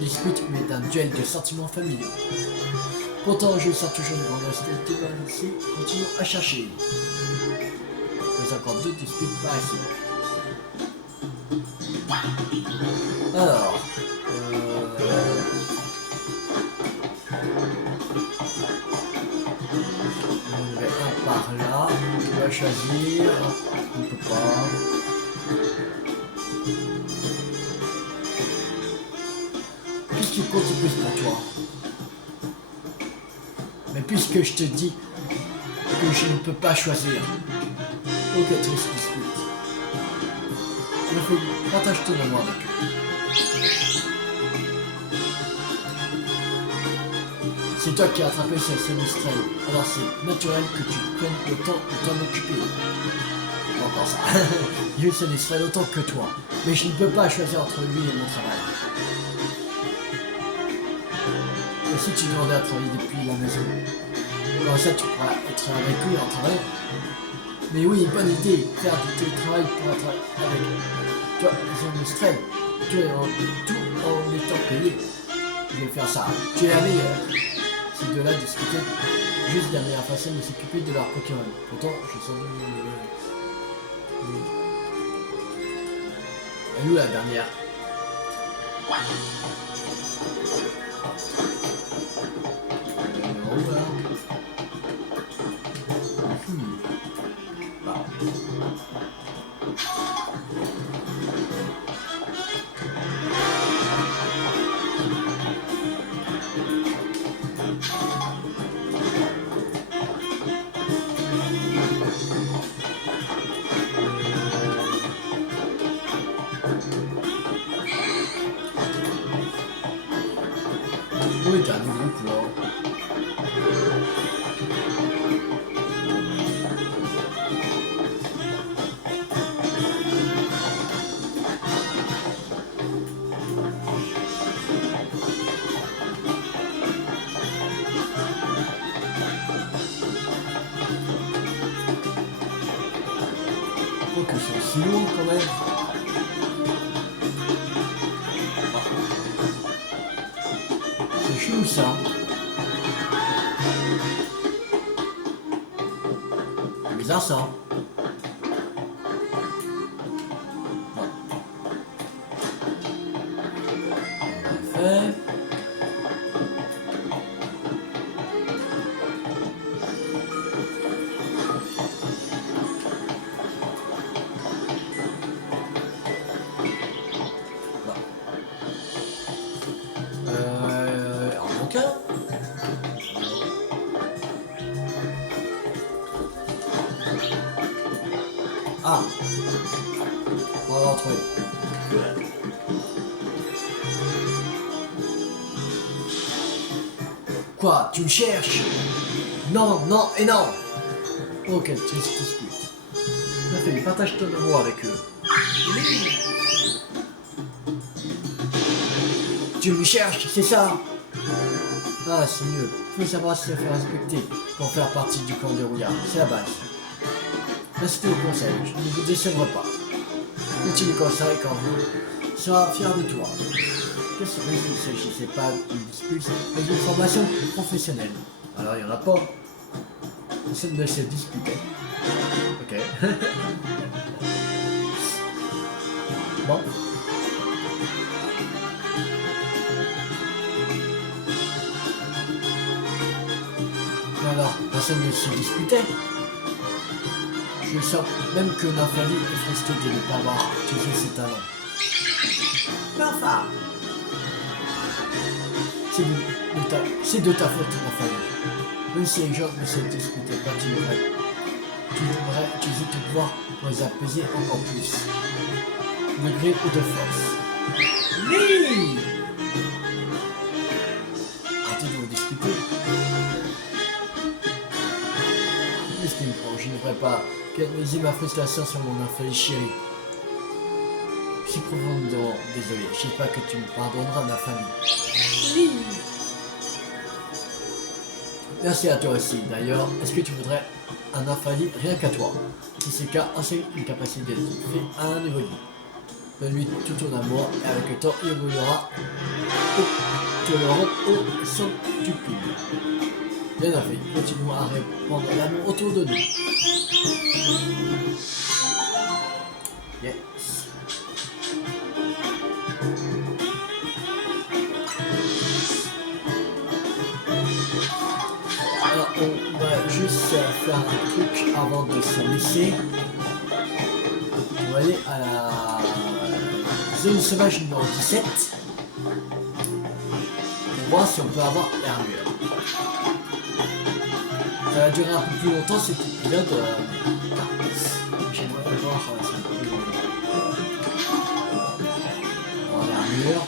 dispute, mais d'un duel de sentiments familiaux. Pourtant, je sens toujours une grande hostilité dans ici. Continuons à chercher. Mais encore deux disputes par ici. Alors, on met un par là. On va choisir. On peut pas. Qu'est-ce qui compte le plus pour toi? Mais puisque je te dis que je ne peux pas choisir, aucun triste dispute. Je fais partage ton amour avec eux. C'est toi qui as attrapé cette Sinistrel, alors c'est naturel que tu prennes le temps de t'en occuper. Encore ça. Je Sinistrel autant que toi, mais je ne peux pas choisir entre lui et mon travail. Et si tu demandais à travailler depuis la maison, comme ça tu pourras être avec lui en travail. Mais oui, bonne idée, faire du télétravail pour être avec toi, Sinistrel, tout en étant payé. Je vais faire ça, tu es la meilleure. Ces deux-là discutaient juste de la meilleure façon de s'occuper de leur Pokémon. Pourtant, je sens... Elle est où la dernière? Où est le dernier groupe là? Oh que c'est si lourd quand même. C'est chelou ça. C'est bizarre ça. Parfait. quelqu'un? Ah, on va rentrer. Quoi? Tu me cherches? Non, non et non! Ok, tu discutes. La fille, partage ton amour avec eux. Tu me cherches, c'est ça? Ah, c'est mieux. Il faut savoir se faire respecter pour faire partie du clan des rouillards. C'est la base. Restez au conseil, je ne vous décevrai pas. Continue comme ça et quand vous sera fier de toi. Qu'est-ce que il ne s'agissait pas d'une dispute, mais d'une formation professionnelle. Alors il n'y en a pas. Personne ne se disputait. Ok. Bon. Alors, personne ne se disputait. Je sens même que Nathalie est frustrée de ne pas avoir utilisé ses talents. Mais enfin, c'est de ta faute, Nathalie. Même si les gens ne se disputaient pas, tu devrais utiliser ton pouvoir pour les apaiser encore plus. De gré ou de force. Oui! Arrêtez de vous disputer. Qu'est-ce qui me prend? Je ne devrais pas canaliser ma frustration sur mon infâme chérie. Je suis profondément désolé. Je sais pas que tu me pardonneras, ma famille. Oui. Merci à toi aussi. D'ailleurs, est-ce que tu voudrais un infaillible rien qu'à toi? Si c'est le cas, enseigne une capacité de fait à un évoluer. Donne-lui tout ton amour et avec le temps, il évoluera au centuple. Bien à fait, continuons à répandre l'amour autour de nous. Yes. Alors, on va juste faire un truc avant de se laisser. On va aller à la zone sauvage numéro 17. Pour voir si on peut avoir l'armure. Ça va durer un peu plus longtemps cet épisode. J'aimerais voir si on peut avoir l'armure.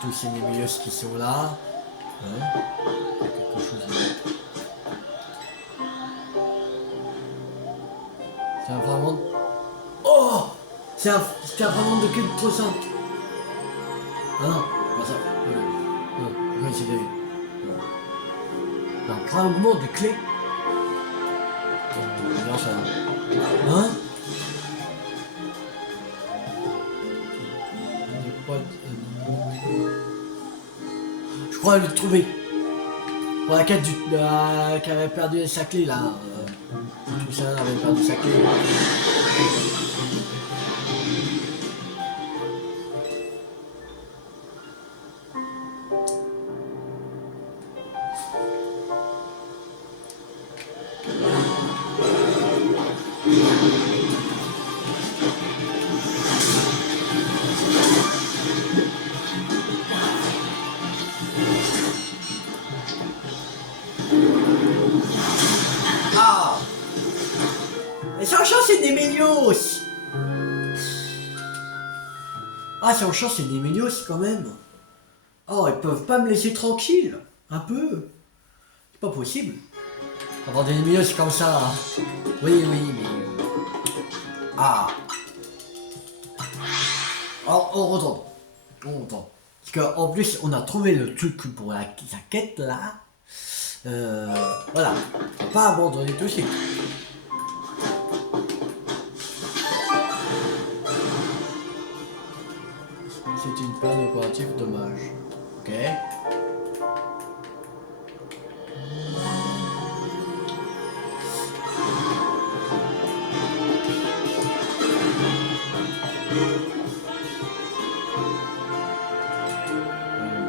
Tous ces Némélios qui sont là. Hein, quelque chose de... C'est un vraiment... Oh, c'est un vraiment de quel trop simple. Ah non, pas ça. Non, je vais essayer d'aller. Un fragment de clé. Non, ça va. Hein? Je crois le trouver. Pour la quête qui avait perdu sa clé là. Tout ça avait perdu sa clé. Ah! Mais c'est un chant, c'est des Mélios! Ah, c'est un chant, c'est des Mélios quand même! Oh, ils peuvent pas me laisser tranquille! Un peu! C'est pas possible! Avoir des Mélios comme ça! Oui, oui, mais... Ah! Alors, on retourne. On retourne. Parce qu'en plus, on a trouvé le truc pour la quête là. Voilà. Pas abandonner tout de suite. C'est une panne opérative, dommage. Ok.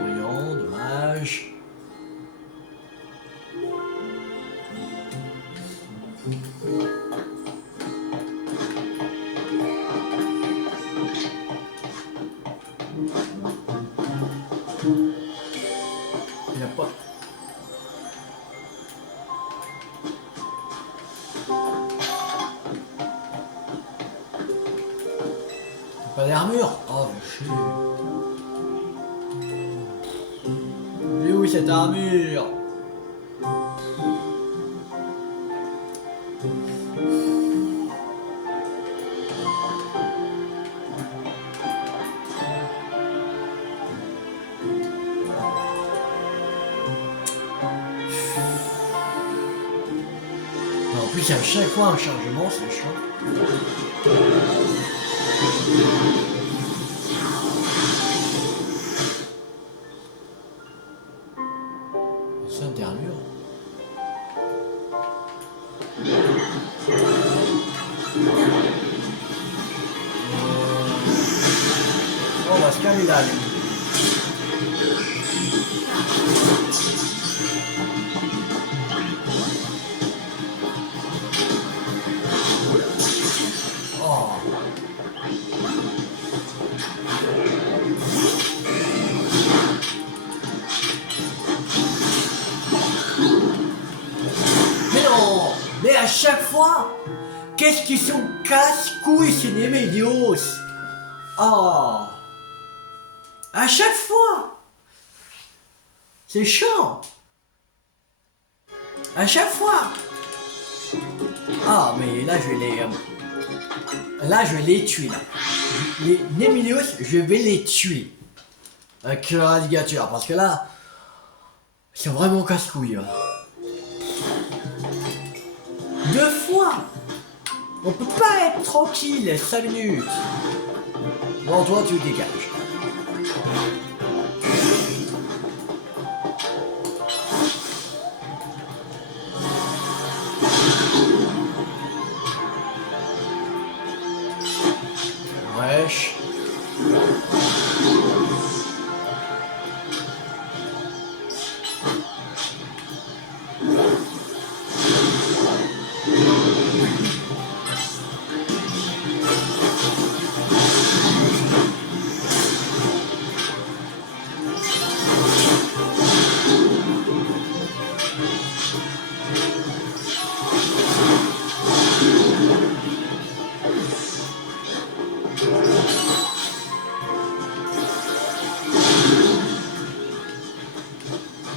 Brillant, dommage. Il n'y a pas... armure. Oh, je sais. Mais où cette armure? En plus, à chaque fois un chargement, c'est chiant. C'est un dernier. On va se calmer là, lui. Oh. Mais non! Mais à chaque fois, qu'est-ce qu'ils sont casse-couilles ces Némédios! Oh! À chaque fois! C'est chiant! À chaque fois! Ah, mais là, je vais les... là, je vais les tuer, là. Les Némélios, je vais les tuer. Avec la ligature, parce que là... ils sont vraiment casse-couilles. Hein. 2 fois! On peut pas être tranquille 5 minutes. Bon, toi, tu dégages. Wesh.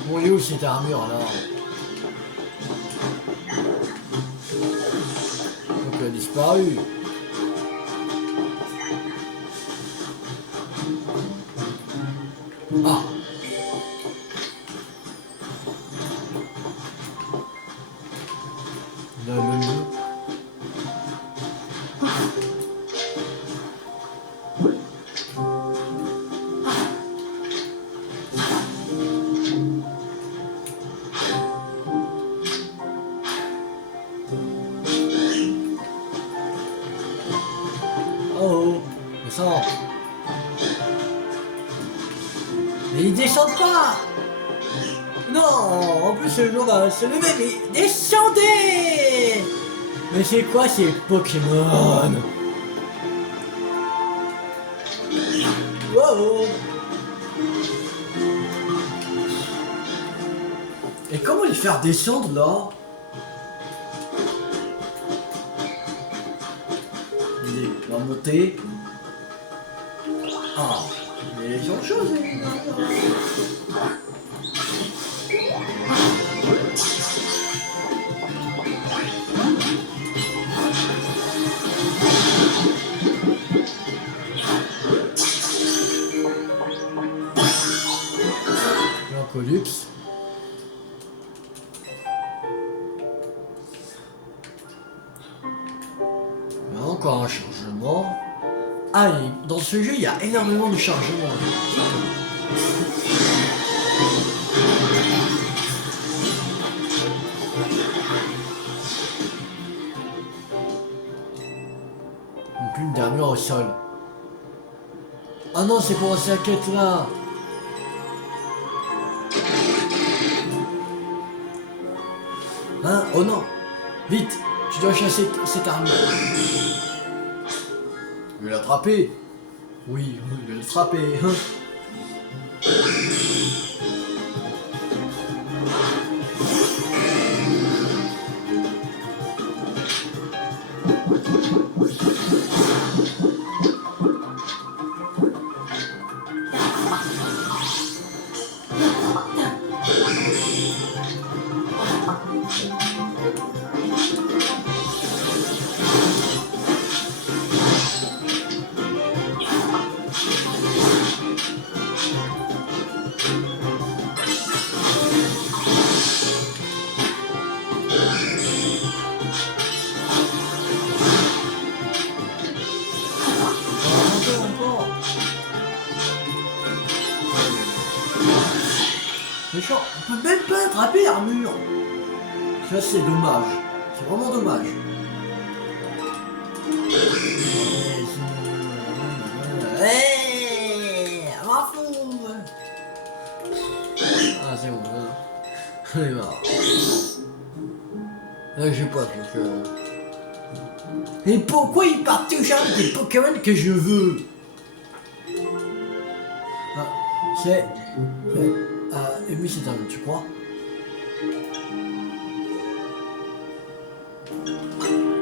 Bon, il est où cette armure là? Donc elle a disparu. Ah! Là, le jeu. Oh, descends. Mais ils descendent pas. Non, en plus le jour va se lever, mais descendez. Mais c'est quoi ces Pokémon? Wow. Et comment les faire descendre là? On va monter. Ah, mais ils ont chose. Colux. Encore un chargement. Ah, et dans ce jeu, il y a énormément de chargements. Plus une d'armure au sol. Ah non, c'est pour cette quête là. Hein? Oh non! Vite! Tu dois chasser cette armure. Je vais l'attraper. Oui, je vais le frapper. Méchant, on peut même pas attraper l'armure. Ça c'est dommage. C'est vraiment dommage. Ah c'est bon. J'en ai marre. Je sais pas donc. Et pourquoi ils partent toujours des Pokémon que je veux? Ah, c'est. Et oui, c'est terminé, tu crois? De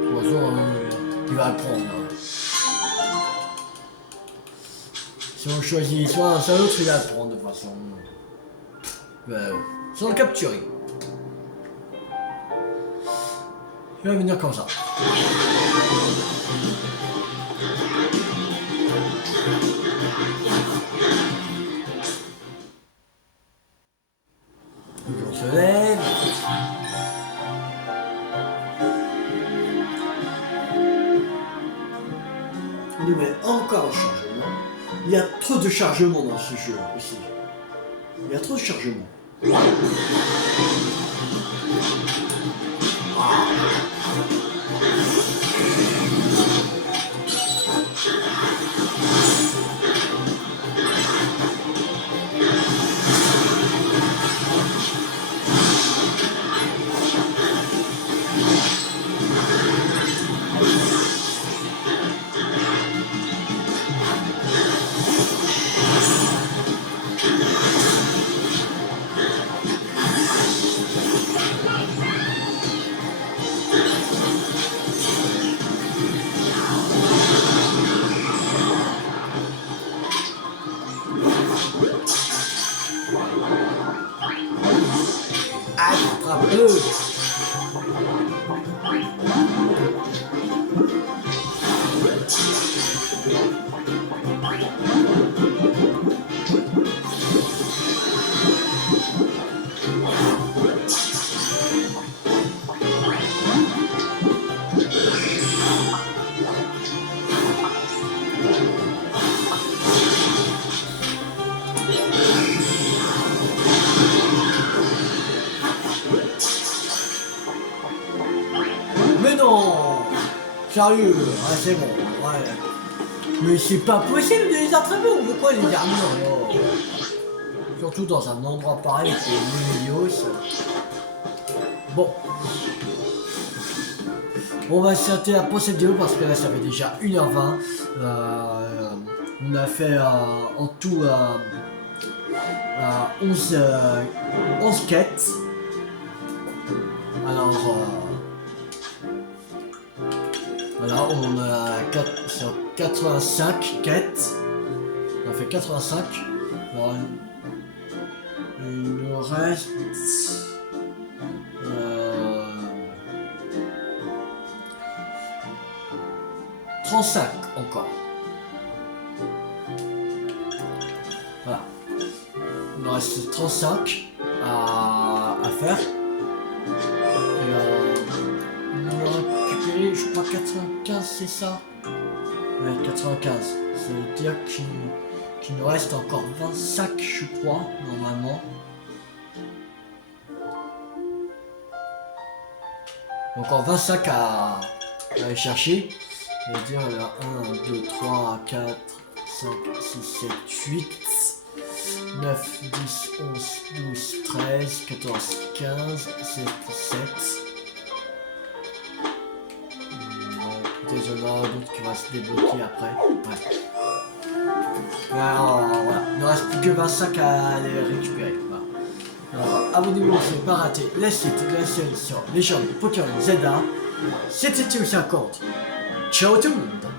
toute façon, il va apprendre. Hein. Si on choisit soit un, soit l'autre, il va apprendre de toute façon. Sans le capturer. Il va venir comme ça. On se lève. Il met encore un chargement. Il y a trop de chargement dans ce jeu aussi. Il y a trop de chargement. Attrape-le! Mais non! Sérieux, ah, c'est bon, ouais. Mais c'est pas possible de les attraper, on veut quoi les armures? Surtout dans un endroit pareil, c'est Lunios. Bon. On va s'arrêter là pour cette vidéo parce que là ça fait déjà 1h20. On a fait en tout 11 quêtes. Alors voilà, on a 85 quêtes. On a fait 85. Alors, il nous reste 35 encore. Voilà. Il nous reste 35 à faire. Et on a récupéré, je crois, 95, c'est ça? Ouais, 95. Ça veut dire qu'il nous reste encore 25, je crois, normalement. Encore 25 à aller chercher. Ça veut dire 1, 2, 3, 4, 5, 6, 7, 8, 9, 10, 11, 12, 13, 14, 15, 16, 17. Peut-être il y en aura d'autres qui vont se débloquer après. Ouais. Alors voilà, il ne reste plus que 25 à aller récupérer. Voilà. Alors abonnez-vous si vous n'avez pas raté la suite de la série sur les gens de Pokémon Zelda. C'était Théo 50. Ciao tout le monde!